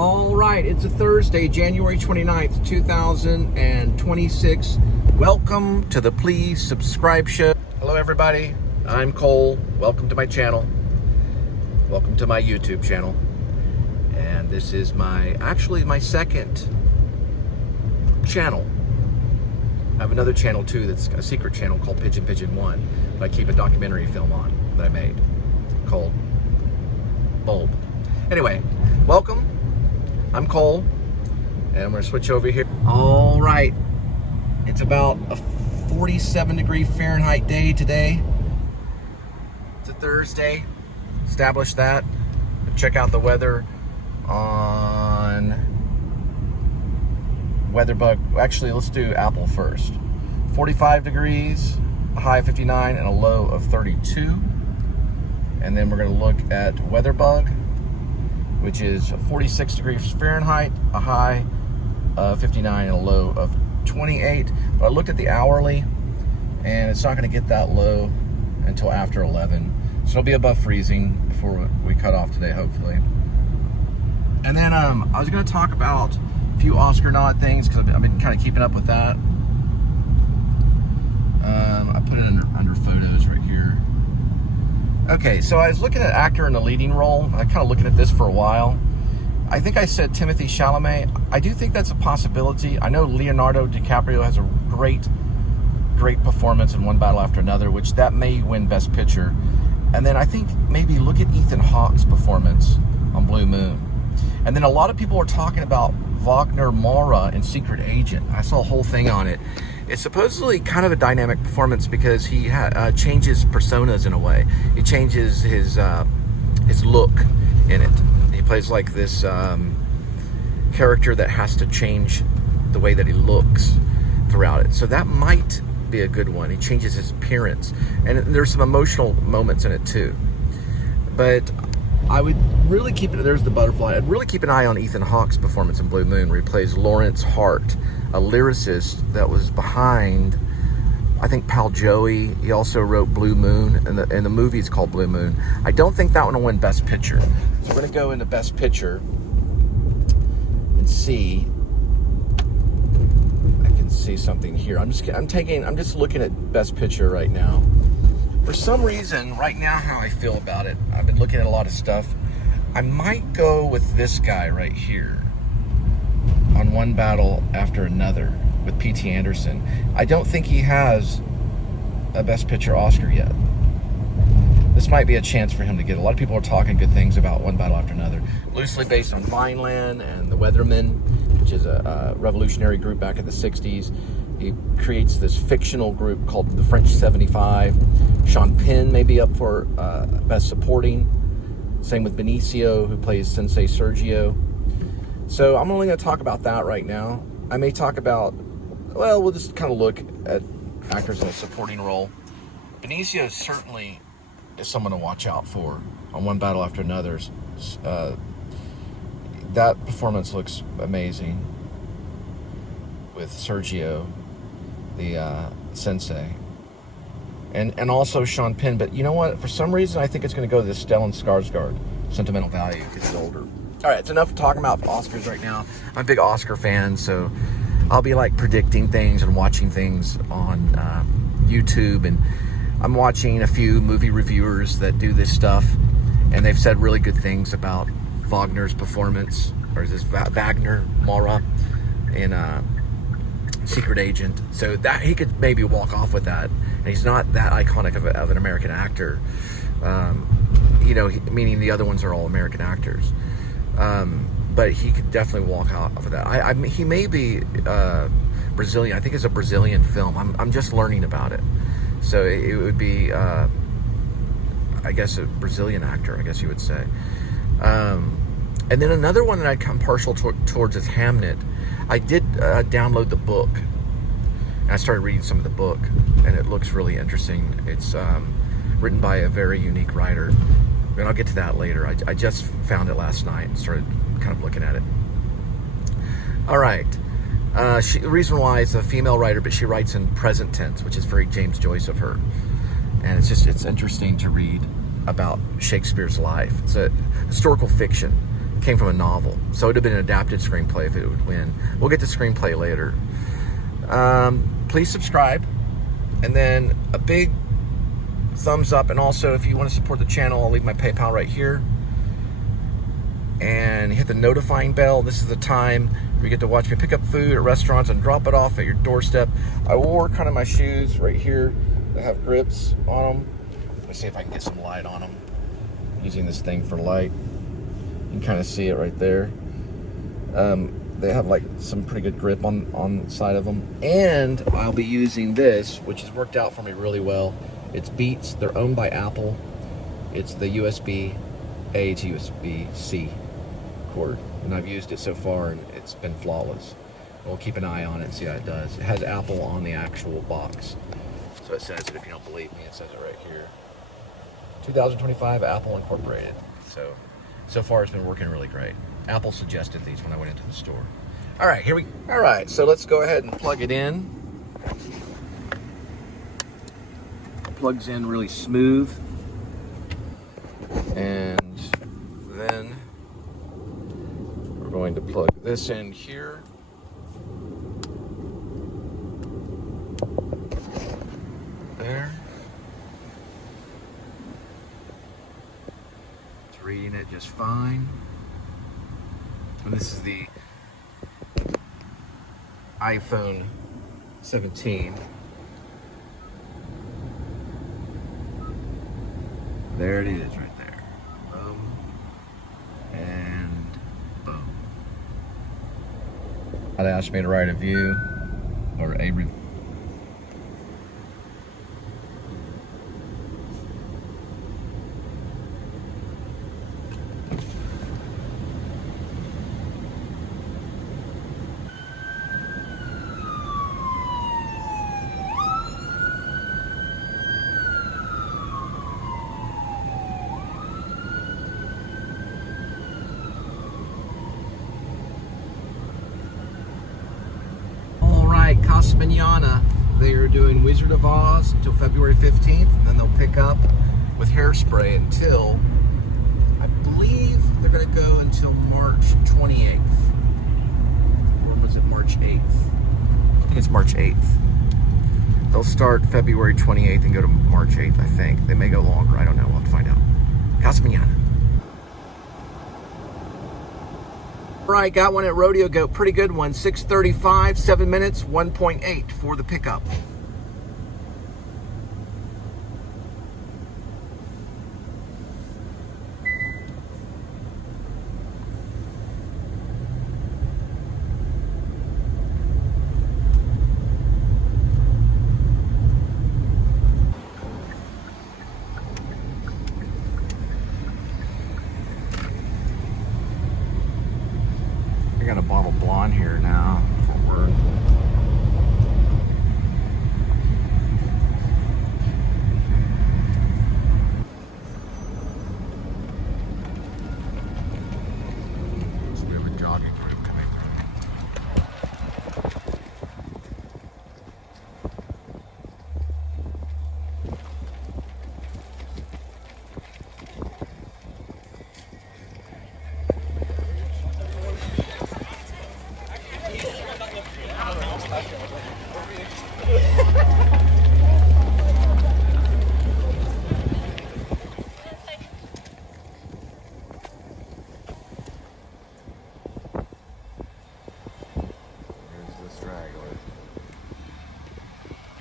All right, it's a Thursday, January 29th, 2026. Welcome to the Please Subscribe Show. Hello, everybody. I'm Cole. Welcome to my channel. Welcome to my YouTube channel. And this is actually my second channel. I have another channel too that's a secret channel called Pigeon 1 that I keep a documentary film on that I made called Bulb. Anyway, welcome. I'm Cole, and I'm going to switch over here. All right, it's about a 47-degree Fahrenheit day today. It's a Thursday. Establish that. Check out the weather on WeatherBug. Actually, let's do Apple first. 45 degrees, a high of 59, and a low of 32. And then we're going to look at WeatherBug, which is 46 degrees Fahrenheit, a high of 59 and a low of 28. But I looked at the hourly, and it's not going to get that low until after 11. So it'll be above freezing before we cut off today, hopefully. And then I was going to talk about a few Oscar nod things because I've been kind of keeping up with that. I put it under photos right here. Okay, so I was looking at actor in the leading role. I kind of looking at this for a while. I think I said Timothée Chalamet. I do think that's a possibility. I know Leonardo DiCaprio has a great performance in One Battle After Another, which that may win Best Picture. And then I think maybe look at Ethan Hawke's performance on Blue Moon. And then a lot of people are talking about Wagner Moura in Secret Agent. I saw a whole thing on it. It's supposedly kind of a dynamic performance because he changes personas in a way. He changes his look in it. He plays like this character that has to change the way that he looks throughout it. So that might be a good one. He changes his appearance. And there's some emotional moments in it too. But I would really keep it, there's the butterfly. I'd really keep an eye on Ethan Hawke's performance in Blue Moon, where he plays Lawrence Hart, a lyricist that was behind, I think, Pal Joey. He also wrote Blue Moon, and the movie is called Blue Moon. I don't think that one will win Best Picture. So we're going to go into Best Picture and see. I can see something here. I'm just looking at Best Picture right now. For some reason, right now, how I feel about it, I've been looking at a lot of stuff. I might go with this guy right here on One Battle After Another with P.T. Anderson. I don't think he has a Best Picture Oscar yet. This might be a chance for him to get. A lot of people are talking good things about One Battle After Another. Loosely based on Vineland and the Weathermen, which is a revolutionary group back in the 60s. He creates this fictional group called the French 75. Sean Penn may be up for Best Supporting. Same with Benicio, who plays Sensei Sergio. So I'm only going to talk about that right now. I may talk about, well, we'll just kind of look at actors in a supporting role. Benicio certainly is someone to watch out for on One Battle After Another. That performance looks amazing with Sergio, the sensei. And also Sean Penn. But you know what? For some reason, I think it's going to go to this Stellan Skarsgård, Sentimental Value, because he's older. All right, it's enough talking about Oscars right now. I'm a big Oscar fan, so I'll be like predicting things and watching things on YouTube. And I'm watching a few movie reviewers that do this stuff, and they've said really good things about Wagner's performance, or is this Wagner Moura in Secret Agent. So that he could maybe walk off with that. And he's not that iconic of an American actor. Meaning the other ones are all American actors. But he could definitely walk out of that. He may be Brazilian. I think it's a Brazilian film. I'm just learning about it. So it would be, I guess, a Brazilian actor, I guess you would say. And then another one that I'd come partial towards is Hamnet. I did download the book, and I started reading some of the book, and it looks really interesting. It's written by a very unique writer, and I'll get to that later. I just found it last night and started kind of looking at it. All right. The reason why is a female writer, but she writes in present tense, which is very James Joyce of her. And it's interesting to read about Shakespeare's life. It's a historical fiction. came from a novel. So it would have been an adapted screenplay if it would win. We'll get to screenplay later. Please subscribe. And then a big thumbs up. And also, if you want to support the channel, I'll leave my PayPal right here. And hit the notifying bell. This is the time where you get to watch me pick up food at restaurants and drop it off at your doorstep. I wore kind of my shoes right here that have grips on them. Let me see if I can get some light on them. Using this thing for light. You can kind of see it right there. They have like some pretty good grip on the side of them. And I'll be using this, which has worked out for me really well. It's Beats. They're owned by Apple. It's the USB-A to USB-C cord. And I've used it so far and it's been flawless. We'll keep an eye on it and see how it does. It has Apple on the actual box. So it says it, if you don't believe me, it says it right here. 2025 Apple Incorporated. So far it's been working really great. Apple suggested these when I went into the store. All right, so let's go ahead and plug it in. Plugs in really smooth. And then we're going to plug this in here. There. It's reading it just fine. And this is the iPhone 17. There it is right there. Boom. And boom. I'd asked me to write a review or a review. Manana. They are doing Wizard of Oz until February 15th, and then they'll pick up with Hairspray until, I believe they're going to go until March 28th. Or was it March 8th? I think it's March 8th. They'll start February 28th and go to March 8th, I think. They may go longer. I don't know. We'll have to find out. Casa Manana. Right, got one at Rodeo Goat, pretty good one, 6:35, 7 minutes, 1.8 for the pickup. Got a bottle blonde here now for work. So we have a jogging group coming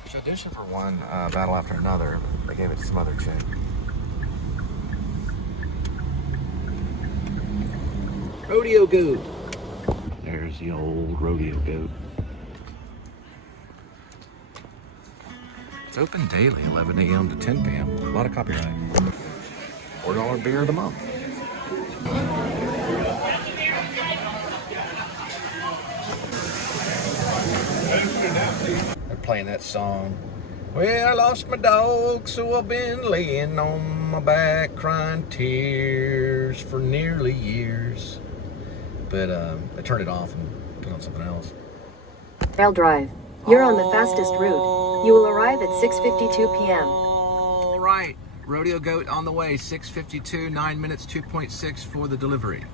She auditioned for one battle after another, but they gave it to some other chick. Rodeo Goat. There's the old Rodeo Goat. It's open daily, 11 a.m. to 10 p.m. A lot of copyright. $4 beer of the month. They're playing that song. Well, I lost my dog, so I've been laying on my back crying tears for nearly years. But I turned it off and put on something else. Rail Drive. You're on the fastest route. You will arrive at 6:52 p.m. All right. Rodeo Goat on the way. 6:52, 9 minutes, 2.6 for the delivery.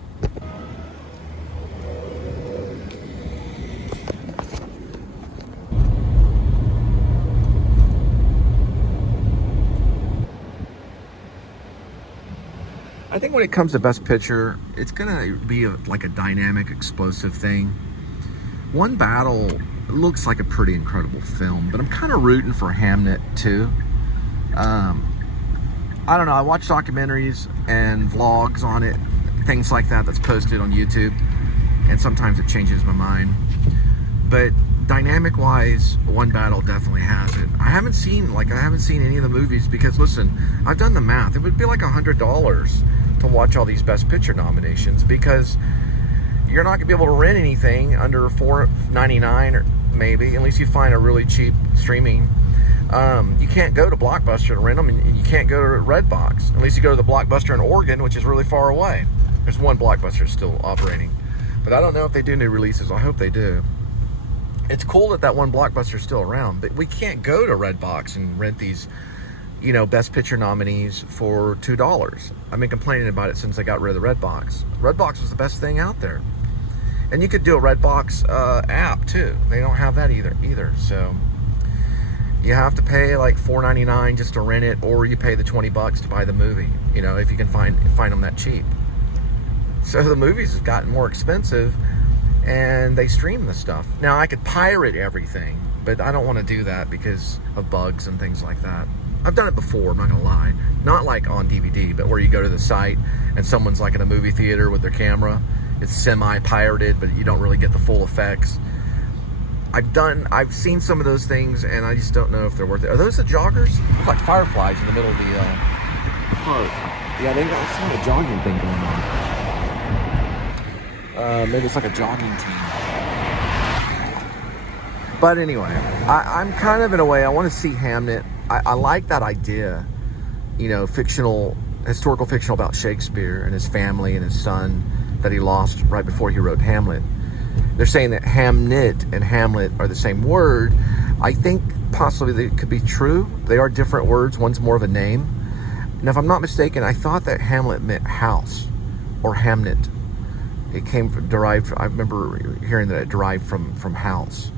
think when it comes to Best Picture, it's gonna be like a dynamic, explosive thing. One Battle looks like a pretty incredible film, but I'm kind of rooting for Hamnet too. I don't know, I watch documentaries and vlogs on it, things like that that's posted on YouTube, and sometimes it changes my mind. But dynamic wise, One Battle definitely has it. I haven't seen any of the movies because, listen, I've done the math. It would be like $100 to watch all these Best Picture nominations, because you're not gonna be able to rent anything under $4.99 or maybe, unless you find a really cheap streaming. You can't go to Blockbuster to rent them, and you can't go to Redbox unless you go to the Blockbuster in Oregon, which is really far away. There's one Blockbuster still operating, but I don't know if they do new releases. I hope they do. It's cool that that one Blockbuster is still around, but we can't go to Redbox and rent these, you know, Best Picture nominees for $2. I've been complaining about it since I got rid of the Redbox. Redbox was the best thing out there. And you could do a Redbox app too. They don't have that either. So you have to pay like $4.99 just to rent it, or you pay the $20 to buy the movie, you know, if you can find them that cheap. So the movies have gotten more expensive, and they stream the stuff. Now, I could pirate everything, but I don't want to do that because of bugs and things like that. I've done it before, I'm not gonna lie. Not like on DVD, but where you go to the site and someone's like in a movie theater with their camera. It's semi-pirated, but you don't really get the full effects. I've seen some of those things, and I just don't know if they're worth it. Are those the Joggers? Look like fireflies in the middle of the park. Yeah, they got some kind of jogging thing going on. Maybe it's like a jogging team. But anyway, I'm kind of, in a way, I want to see Hamnet. I like that idea, you know, historical fictional about Shakespeare and his family and his son that he lost right before he wrote Hamlet. They're saying that Hamnet and Hamlet are the same word. I think possibly they could be true. They are different words. One's more of a name. Now, if I'm not mistaken, I thought that Hamlet meant house or Hamnet. It derived. I remember hearing that it derived from house.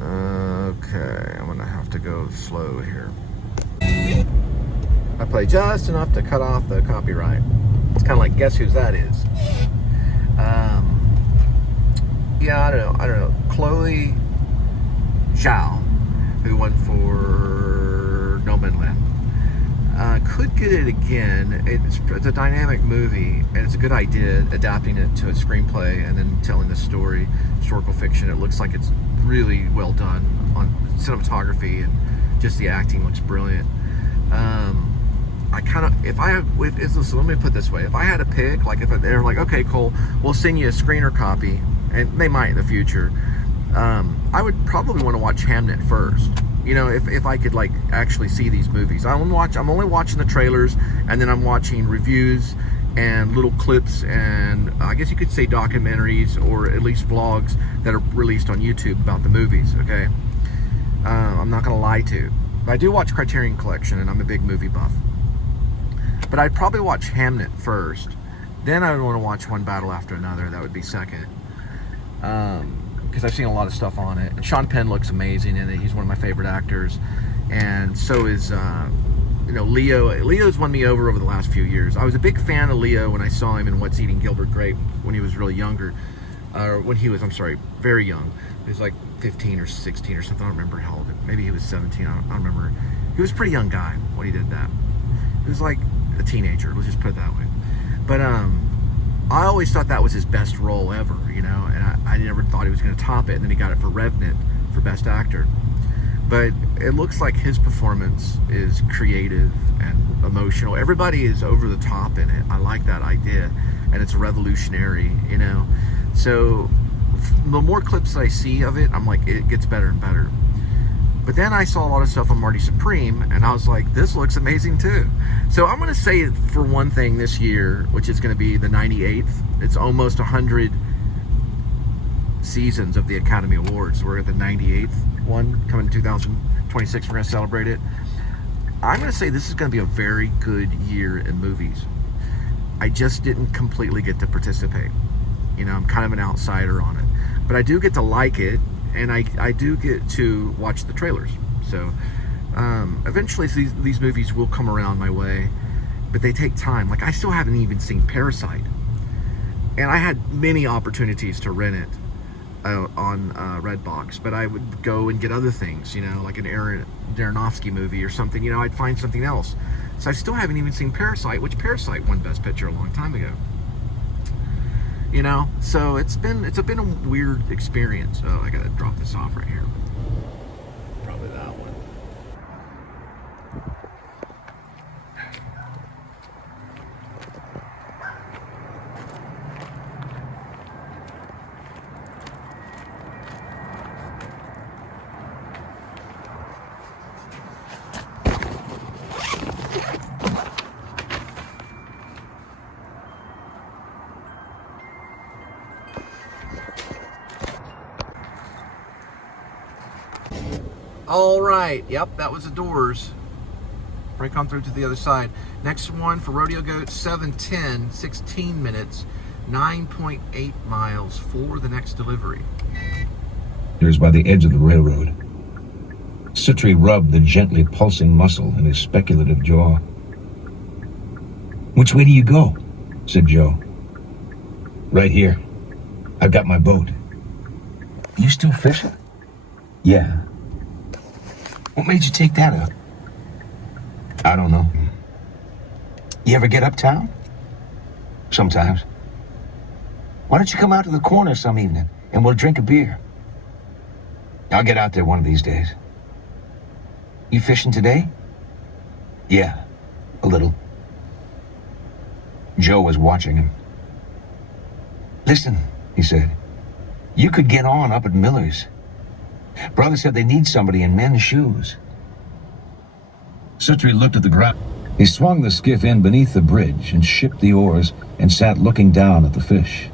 Okay, I'm gonna have to go slow here. I play just enough to cut off the copyright. It's kind of like, guess whose that is? Yeah, I don't know. Chloe Zhao, who won for No Man's Land, could get it again. It's a dynamic movie, and it's a good idea, adapting it to a screenplay and then telling the story, historical fiction. It looks like it's really well done on cinematography, and just the acting looks brilliant. Listen, let me put it this way. If I had to pick, like if they're like, okay, Cole, we'll send you a screener copy, and they might in the future, I would probably want to watch Hamnet first. You know, if I could like actually see these movies. I'm only watching the trailers, and then I'm watching reviews and little clips, and I guess you could say documentaries, or at least vlogs that are released on YouTube about the movies, okay? I'm not gonna lie to you. But I do watch Criterion Collection, and I'm a big movie buff. But I'd probably watch Hamnet first. Then I would want to watch One Battle after another. That would be second. Because I've seen a lot of stuff on it. And Sean Penn looks amazing in it. He's one of my favorite actors. And so is, Leo. Leo's won me over the last few years. I was a big fan of Leo when I saw him in What's Eating Gilbert Grape when he was really younger. Very young. He was like 15 or 16 or something. I don't remember how old. Maybe he was 17. I don't remember. He was a pretty young guy when he did that. He was like a teenager. Let's just put it that way. But I always thought that was his best role ever, you know, and I never thought he was going to top it. And then he got it for Revenant for Best Actor. But it looks like his performance is creative and emotional. Everybody is over the top in it. I like that idea, and it's revolutionary, you know. So the more clips that I see of it, I'm like, it gets better and better. But then I saw a lot of stuff on Marty Supreme, and I was like, this looks amazing too. So I'm going to say, for one thing, this year, which is going to be the 98th, it's almost 100 seasons of the Academy Awards. We're at the 98th one, coming in 2026. We're going to celebrate it. I'm going to say this is going to be a very good year in movies. I just didn't completely get to participate. You know, I'm kind of an outsider on it. But I do get to like it, and I do get to watch the trailers. So eventually these movies will come around my way, but they take time. Like, I still haven't even seen Parasite. And I had many opportunities to rent it on Redbox, but I would go and get other things, you know, like an Aaron Aronofsky movie or something. You know, I'd find something else. So I still haven't even seen Parasite, which Parasite won Best Picture a long time ago. You know, so it's been a weird experience. Oh, I gotta drop this off right here. Probably that one. All right, yep, that was the doors. Break on through to the other side. Next one for Rodeo Goat, 7:10, 16 minutes, 9.8 miles for the next delivery. Here's by the edge of the railroad. Suttree rubbed the gently pulsing muscle in his speculative jaw. "Which way do you go?" said Joe. "Right here. I've got my boat." "You still fishing?" "Yeah." "What made you take that up?" "I don't know." "You ever get uptown?" "Sometimes." "Why don't you come out to the corner some evening and we'll drink a beer?" "I'll get out there one of these days." "You fishing today?" "Yeah, a little." Joe was watching him. "Listen," he said, "you could get on up at Miller's. Brother said they need somebody in men's shoes." Suttree looked at the ground. He swung the skiff in beneath the bridge and shipped the oars and sat looking down at the fish.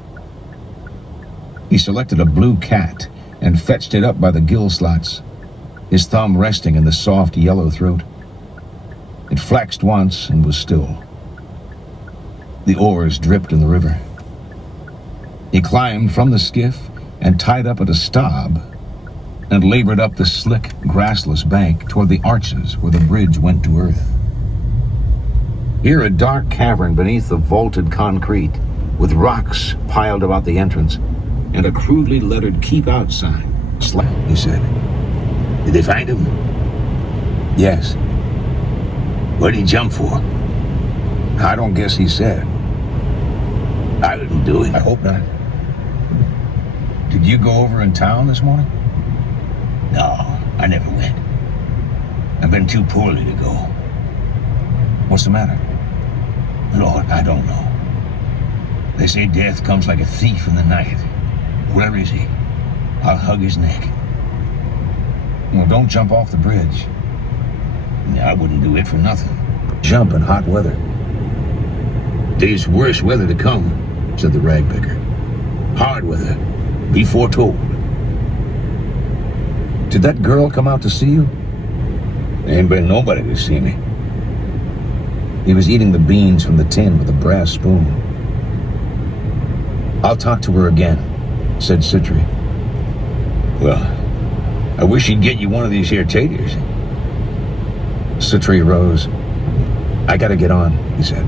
He selected a blue cat and fetched it up by the gill slots, his thumb resting in the soft yellow throat. It flexed once and was still. The oars dripped in the river. He climbed from the skiff and tied up at a stop and labored up the slick, grassless bank toward the arches where the bridge went to earth. Here, a dark cavern beneath the vaulted concrete, with rocks piled about the entrance, and a crudely lettered "Keep Out" sign. He said. "Did they find him?" "Yes." "What did he jump for?" "I don't guess he said." "I wouldn't do it." "I hope not." "Did you go over in town this morning?" "No, I never went. I've been too poorly to go." "What's the matter?" "Lord, I don't know. They say death comes like a thief in the night. Where is he? I'll hug his neck." "Well, don't jump off the bridge." "I wouldn't do it for nothing." "Jump in hot weather." "There's worse weather to come," said the ragpicker. "Hard weather. Be foretold." "Did that girl come out to see you?" "There ain't been nobody to see me." He was eating the beans from the tin with a brass spoon. "I'll talk to her again," said Suttree. "Well, I wish you'd get you one of these here taters." Suttree rose. "I gotta get on," he said.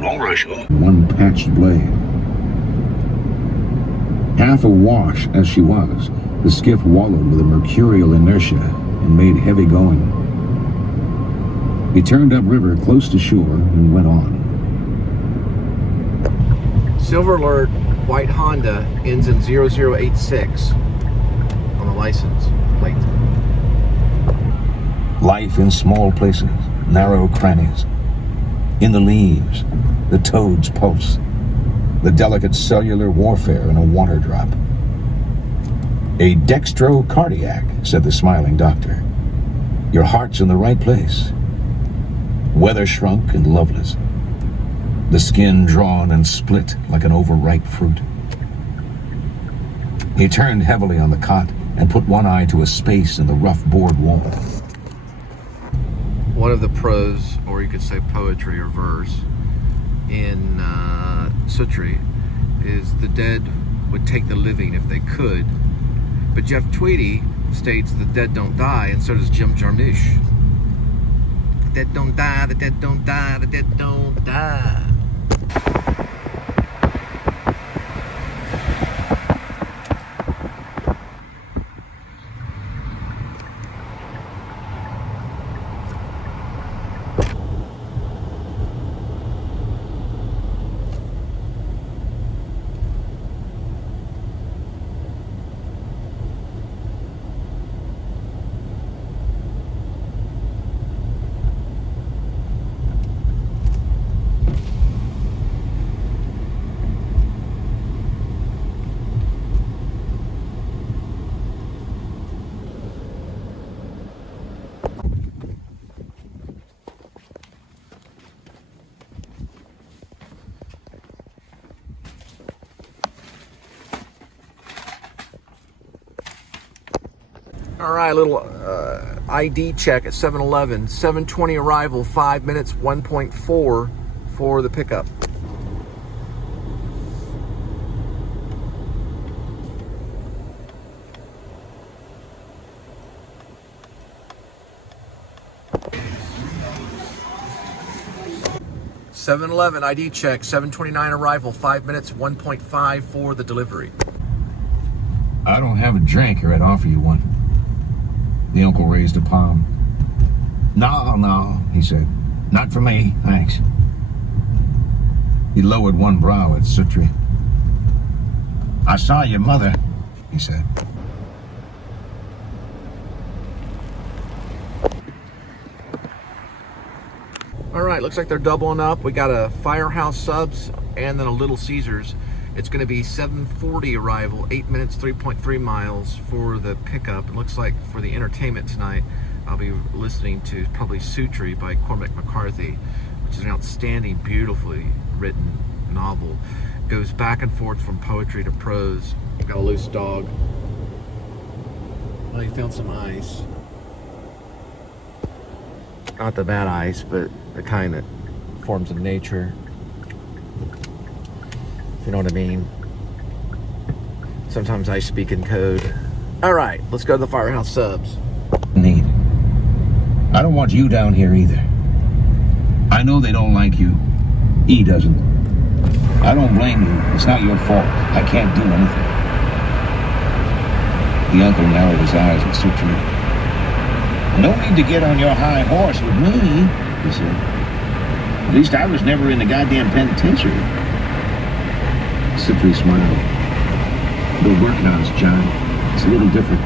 "Don't rush off." One patched blade. Half awash as she was, the skiff wallowed with a mercurial inertia and made heavy going. He turned upriver close to shore and went on. Silver alert, white Honda, ends in 0086 on the license plate. Life in small places, narrow crannies. In the leaves, the toad's pulse. The delicate cellular warfare in a water drop. "A dextrocardiac," said the smiling doctor. "Your heart's in the right place." Weather shrunk and loveless. The skin drawn and split like an overripe fruit. He turned heavily on the cot and put one eye to a space in the rough board wall. One of the prose, or you could say poetry or verse, in Suttree is the dead would take the living if they could. But Jeff Tweedy states the dead don't die, and so does Jim Jarmusch. The dead don't die, the dead don't die, the dead don't die. All right, little ID check at 7-Eleven. 7:20 arrival, 5 minutes, 1.4 for the pickup. (7-Eleven) ID check, 7:29 arrival, 5 minutes, 1.5 for the delivery. I don't have a drink or I'd offer you one. The uncle raised a palm. No, he said. Not for me, thanks. He lowered one brow at Suttree. I saw your mother, he said. All right, looks like they're doubling up. We got a Firehouse Subs and then a Little Caesars. It's going to be 7:40 arrival, 8 minutes, 3.3 miles for the pickup. It looks like for the entertainment tonight, I'll be listening to probably Suttree by Cormac McCarthy, which is an outstanding, beautifully written novel. Goes back and forth from poetry to prose. Got a loose dog. Well, he found some ice. Not the bad ice, but the kind that forms in nature. If you know what I mean. Sometimes I speak in code. All right, let's go to the Firehouse Subs. Need. I don't want you down here either. I know they don't like you. He doesn't. I don't blame you. It's not your fault. I can't do anything. The uncle narrowed his eyes at Suttree. No need to get on your high horse with me, he said. At least I was never in the goddamn penitentiary. Suttree smiled. We're working on it, John. It's a little different.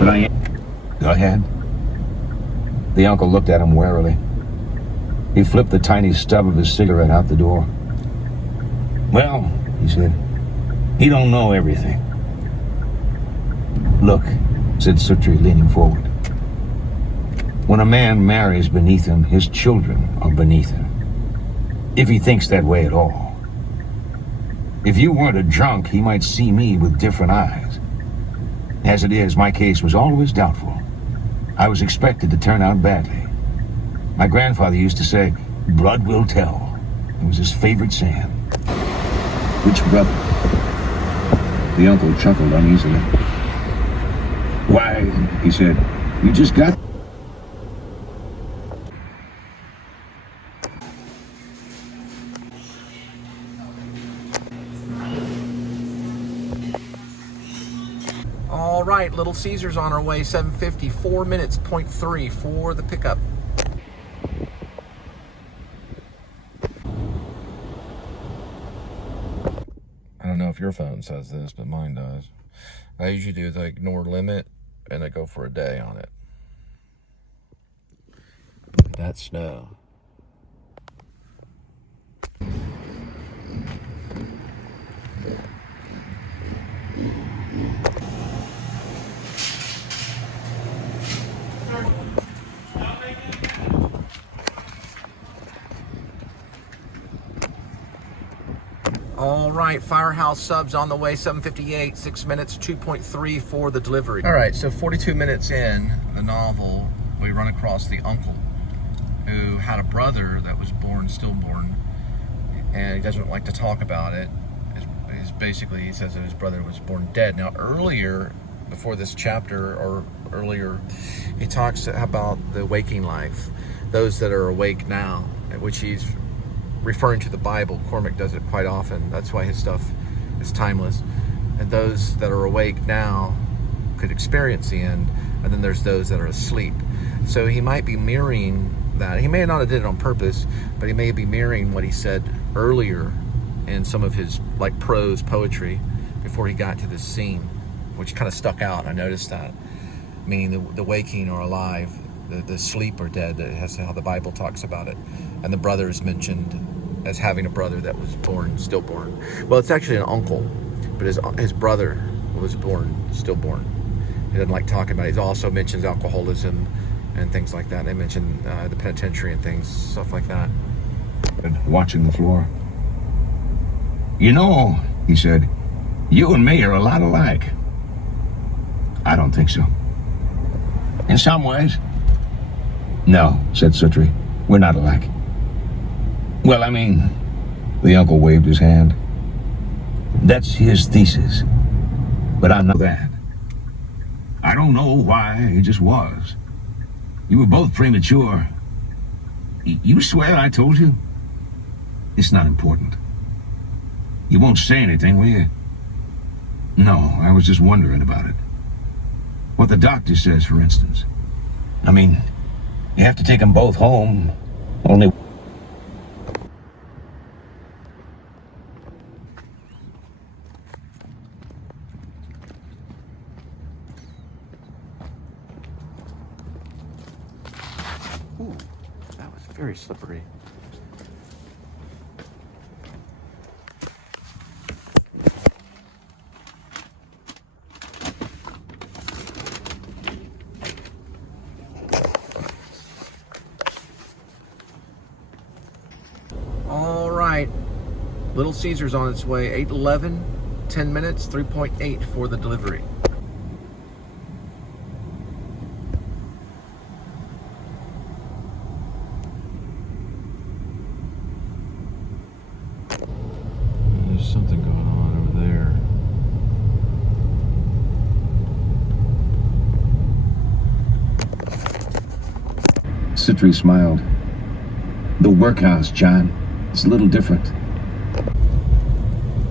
But I am. Go ahead. The uncle looked at him warily. He flipped the tiny stub of his cigarette out the door. Well, he said, he don't know everything. Look, said Suttree, leaning forward. When a man marries beneath him, his children are beneath him. If he thinks that way at all. If you weren't a drunk, he might see me with different eyes. As it is, my case was always doubtful. I was expected to turn out badly. My grandfather used to say, blood will tell. It was his favorite saying. Which brother? The uncle chuckled uneasily. Why, he said, you just got... All right, Little Caesars on our way, 7:50, 4 minutes, 0.3 for the pickup. I don't know if your phone says this, but mine does. I usually do the ignore limit and I go for a day on it. That's snow. All right, Firehouse Subs on the way, 7:58, 6 minutes, 2.3 for the delivery. All right, so 42 minutes in the novel, we run across the uncle who had a brother that was stillborn, and he doesn't like to talk about it. Basically, he says that his brother was born dead. Now, earlier, before this chapter, or earlier, he talks about the waking life. those that are awake now, which he's referring to the Bible. Cormac does it quite often. That's why his stuff is timeless. And those that are awake now could experience the end, and then there's those that are asleep. So he might be mirroring that. He may not have did it on purpose, but he may be mirroring what he said earlier in some of his like prose poetry before he got to this scene, which kind of stuck out. I noticed that, meaning the waking or alive, the sleep or dead. That's how the Bible talks about it. And the brother is mentioned as having a brother that was born, stillborn. Well, it's actually an uncle, but his brother was born, stillborn. He doesn't like talking about it. He also mentions alcoholism and things like that. They mention the penitentiary and things, stuff like that. Watching the floor. You know, he said, you and me are a lot alike. I don't think so. In some ways. No, said Suttree. We're not alike. Well, I mean, the uncle waved his hand. That's his thesis. But I know that. I don't know why, it just was. You were both premature. You swear I told you? It's not important. You won't say anything, will you? No, I was just wondering about it. What the doctor says, for instance. I mean, you have to take them both home. Only... Ooh, that was very slippery. All right, Little Caesar's on its way. 8:11, 10 minutes, 3.8 for the delivery. There's something going on over there. Suttree smiled. The workhouse, John. It's a little different.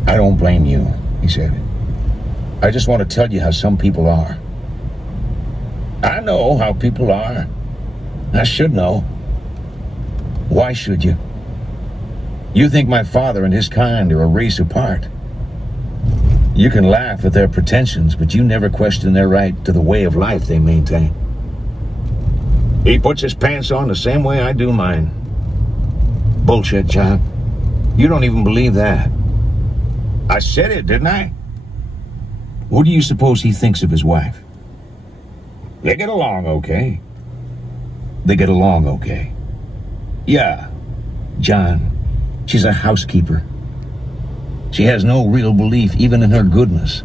I don't blame you, he said. I just want to tell you how some people are. I know how people are. I should know. Why should you? You think my father and his kind are a race apart. You can laugh at their pretensions, but you never question their right to the way of life they maintain. He puts his pants on the same way I do mine. Bullshit, John. You don't even believe that. I said it, didn't I? What do you suppose he thinks of his wife? They get along okay. They get along okay. Yeah, John, she's a housekeeper. She has no real belief even in her goodness.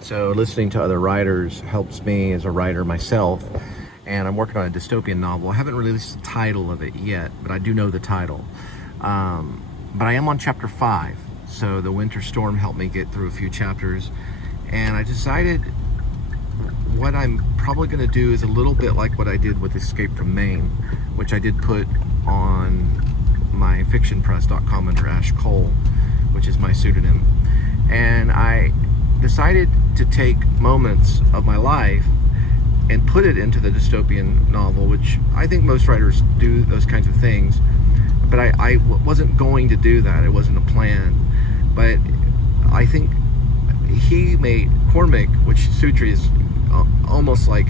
So listening to other writers helps me as a writer myself, and I'm working on a dystopian novel. I haven't released the title of it yet, but I do know the title. But I am on chapter 5, so the winter storm helped me get through a few chapters, and I decided what I'm probably going to do is a little bit like what I did with Escape from Maine, which I did put on my fictionpress.com under Ash Cole, which is my pseudonym. And I decided to take moments of my life and put it into the dystopian novel, which I think most writers do those kinds of things. But I wasn't going to do that. It wasn't a plan. But I think Cormac, which Suttree is almost like,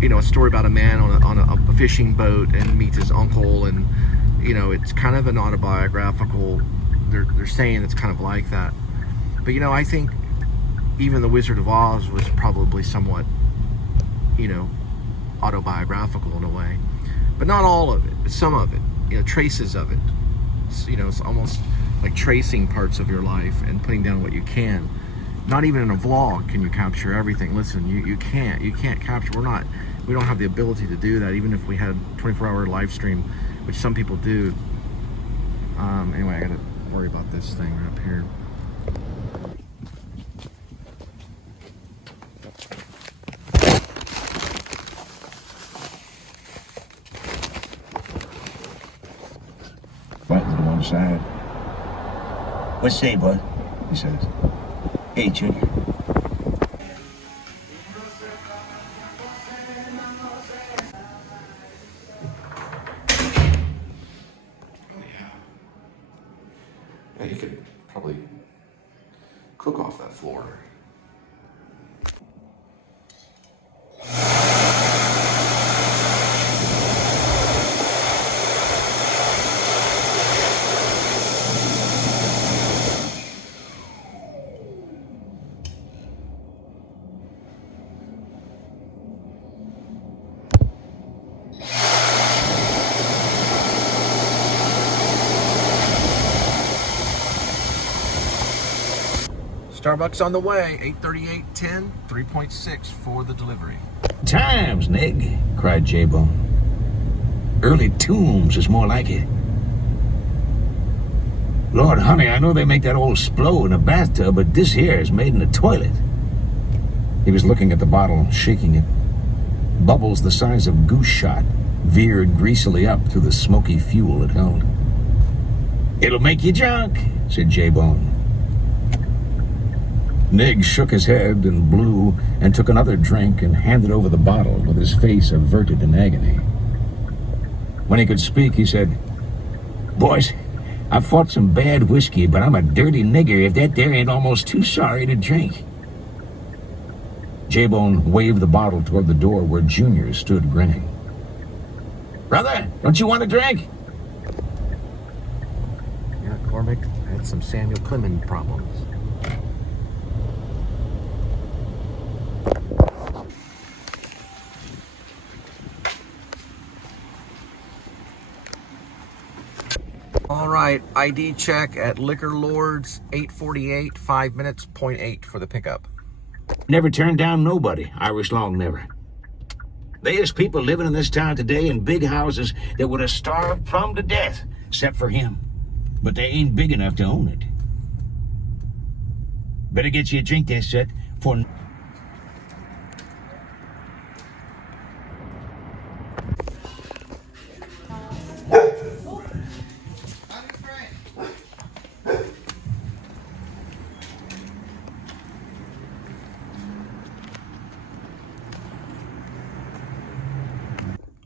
you know, a story about a man on a fishing boat and meets his uncle, and, you know, it's kind of an autobiographical. They're saying it's kind of like that. But, you know, I think even The Wizard of Oz was probably somewhat, you know, autobiographical in a way. But not all of it, but some of it, you know, traces of it. You know, it's almost like tracing parts of your life and putting down what you can. Not even in a vlog can you capture everything. Listen, you can't capture. We don't have the ability to do that, even if we had 24-hour live stream, which some people do. Anyway, I gotta worry about this thing right up here. side. What say, bud? He says, Hey, Junior. Yeah, you could probably cook off that floor. Starbucks on the way, 8:38:10, 3.6 for the delivery. "Times, Nig," cried J-Bone. "Early tombs is more like it. Lord, honey, I know they make that old Splo in a bathtub, but this here is made in a toilet." He was looking at the bottle, shaking it. Bubbles the size of goose shot veered greasily up through the smoky fuel it held. "It'll make you drunk," said J-Bone. Nig shook his head and blew and took another drink and handed over the bottle with his face averted in agony. When he could speak, he said, "Boys, I've fought some bad whiskey, but I'm a dirty nigger if that there ain't almost too sorry to drink." J-Bone waved the bottle toward the door where Junior stood grinning. "Brother, don't you want a drink?" Yeah, Cormac had some Samuel Clemens problems. All right, ID check at Liquor Lords, 8:48, 5 minutes, 0.8 for the pickup. Never turned down nobody, Irish long never. There's people living in this town today in big houses that would have starved plumb to death, except for him. But they ain't big enough to own it. Better get you a drink there, Sut, for...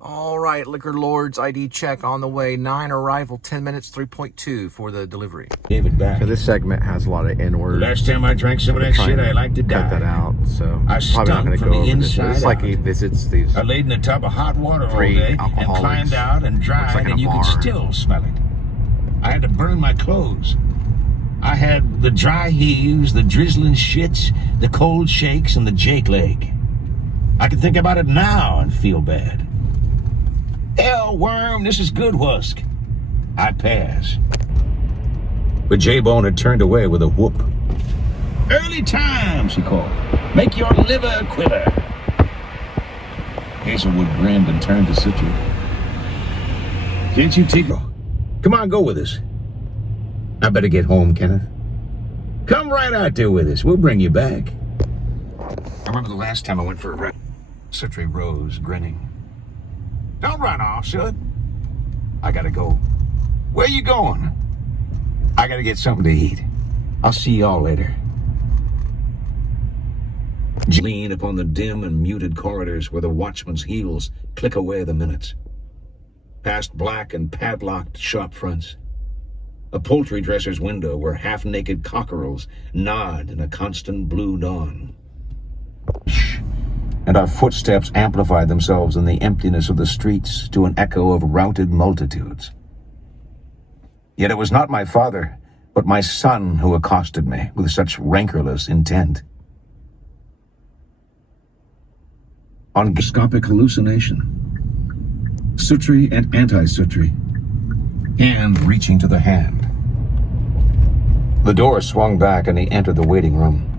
All right, Liquor Lords, ID check on the way, 9 arrival, 10 minutes, 3.2 for the delivery. Gave it back. So this segment has a lot of N-words. Last time I drank some of that shit, I like to die. Cut that out, so I probably not going stunk to from go the over this. inside It's like out. he visits these. I laid in a tub of hot water all Three day and alcoholics. climbed out and dried, like in a and you could bar. still smell it. I had to burn my clothes. I had the dry heaves, the drizzling shits, the cold shakes, and the Jake leg. I can think about it now and feel bad. Hell, worm, this is good husk. I pass. But J-Bone had turned away with a whoop. "Early times," he called. "Make your liver quiver." Hazelwood grinned and turned to Suttree. "Can't you take... Come on, go with us." "I better get home, Kenneth." "Come right out there with us. We'll bring you back." I remember the last time I went for a ride. Suttree rose, grinning. "Don't run off, Sud. I gotta go." "Where you going?" "I gotta get something to eat. I'll see y'all later." Lean upon the dim and muted corridors where the watchman's heels click away the minutes. Past black and padlocked shop fronts. A poultry dresser's window where half-naked cockerels nod in a constant blue dawn. And our footsteps amplified themselves in the emptiness of the streets to an echo of routed multitudes. Yet it was not my father, but my son who accosted me with such rancorless intent. On scopic hallucination, Suttree and anti-Suttree, hand reaching to the hand. The door swung back and he entered the waiting room.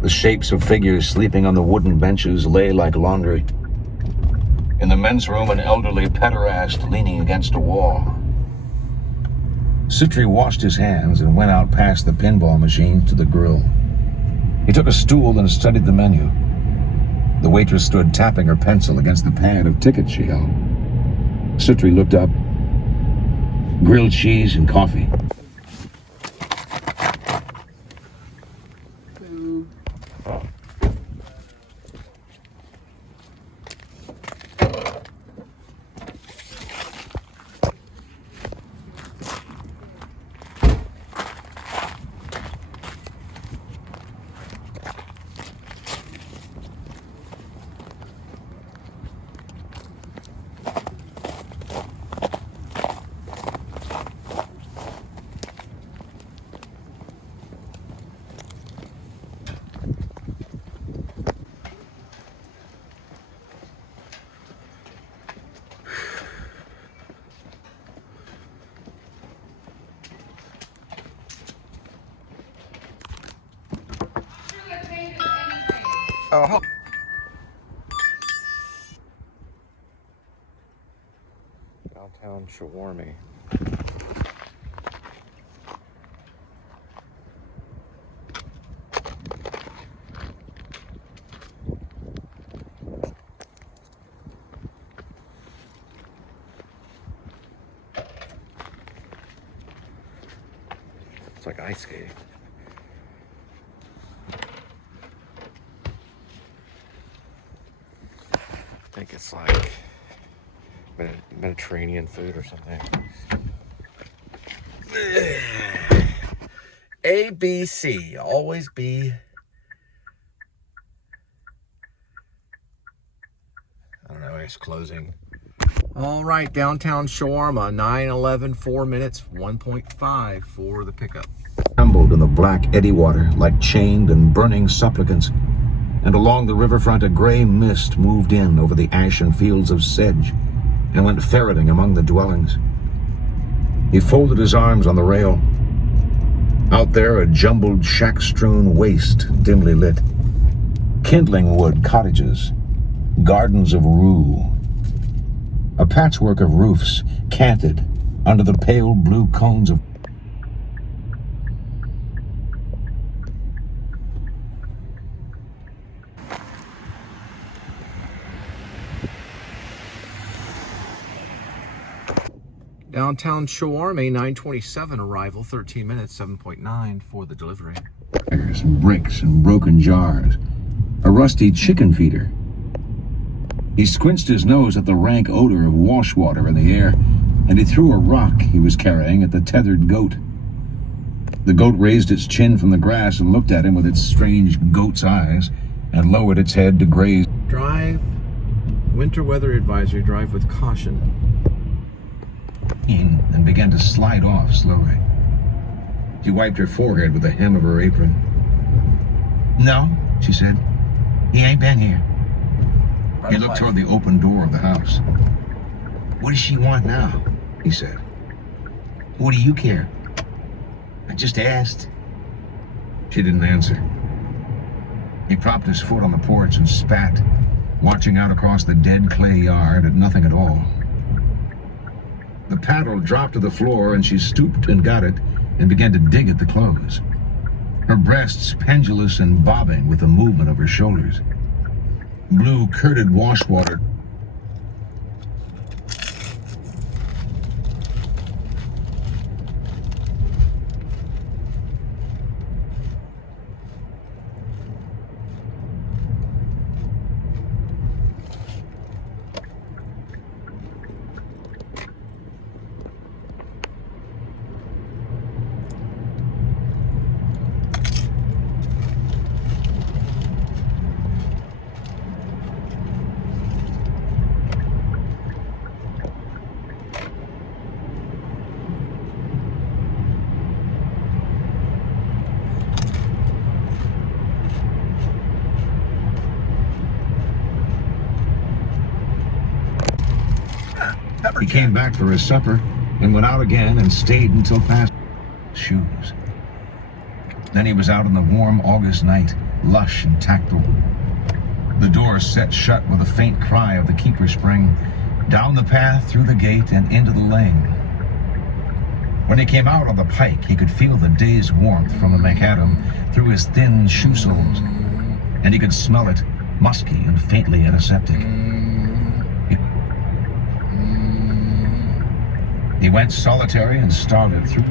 The shapes of figures sleeping on the wooden benches lay like laundry. In the men's room, an elderly pederast leaning against a wall. Suttree washed his hands and went out past the pinball machine to the grill. He took a stool and studied the menu. The waitress stood tapping her pencil against the pad of tickets she held. Suttree looked up. grilled cheese, and coffee. Oh, downtown shawarma. It's like ice skating. I think it's like Mediterranean food or something. ABC, always be. I don't know, it's closing. All right, downtown shawarma, 9:11, 4 minutes, 1.5 for the pickup. Trembled in the black eddy water like chained and burning supplicants, and along the riverfront a gray mist moved in over the ashen fields of sedge and went ferreting among the dwellings. He folded his arms on the rail. Out there, a jumbled shack-strewn waste, dimly lit. Kindling wood cottages, gardens of rue. A patchwork of roofs canted under the pale blue cones of Downtown shawarma, 9:27 arrival, 13 minutes, 7.9 for the delivery. and bricks and broken jars. A rusty chicken feeder. He squinched his nose at the rank odor of wash water in the air, and he threw a rock he was carrying at the tethered goat. The goat raised its chin from the grass and looked at him with its strange goat's eyes, and lowered its head to graze. Drive, winter weather advisory, drive with caution. And began to slide off slowly. She wiped her forehead with the hem of her apron. "No," she said. "He ain't been here." He looked toward the open door of the house. "What does she want now?" he said. "What do you care? I just asked." She didn't answer. He propped his foot on the porch and spat, watching out across the dead clay yard at nothing at all. The paddle dropped to the floor, and she stooped and got it and began to dig at the clothes, her breasts pendulous and bobbing with the movement of her shoulders. Blue curded wash water He came back for his supper and went out again and stayed until past shoes. Then he was out on the warm August night, lush and tactile. The door set shut with a faint cry of the keeper spring, down the path, through the gate, and into the lane. When he came out on the pike, he could feel the day's warmth from the macadam through his thin shoe soles, and he could smell it, musky and faintly He went solitary and started through.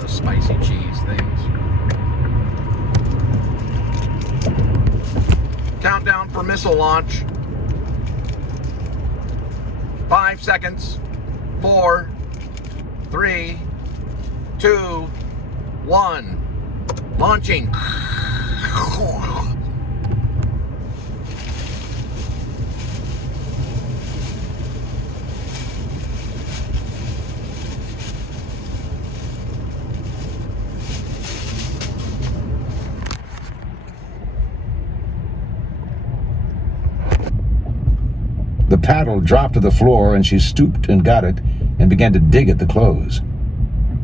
The spicy cheese things. Countdown for missile launch. 5 seconds. 4, 3, 2, 1. Launching. The paddle dropped to the floor and she stooped and got it and began to dig at the clothes.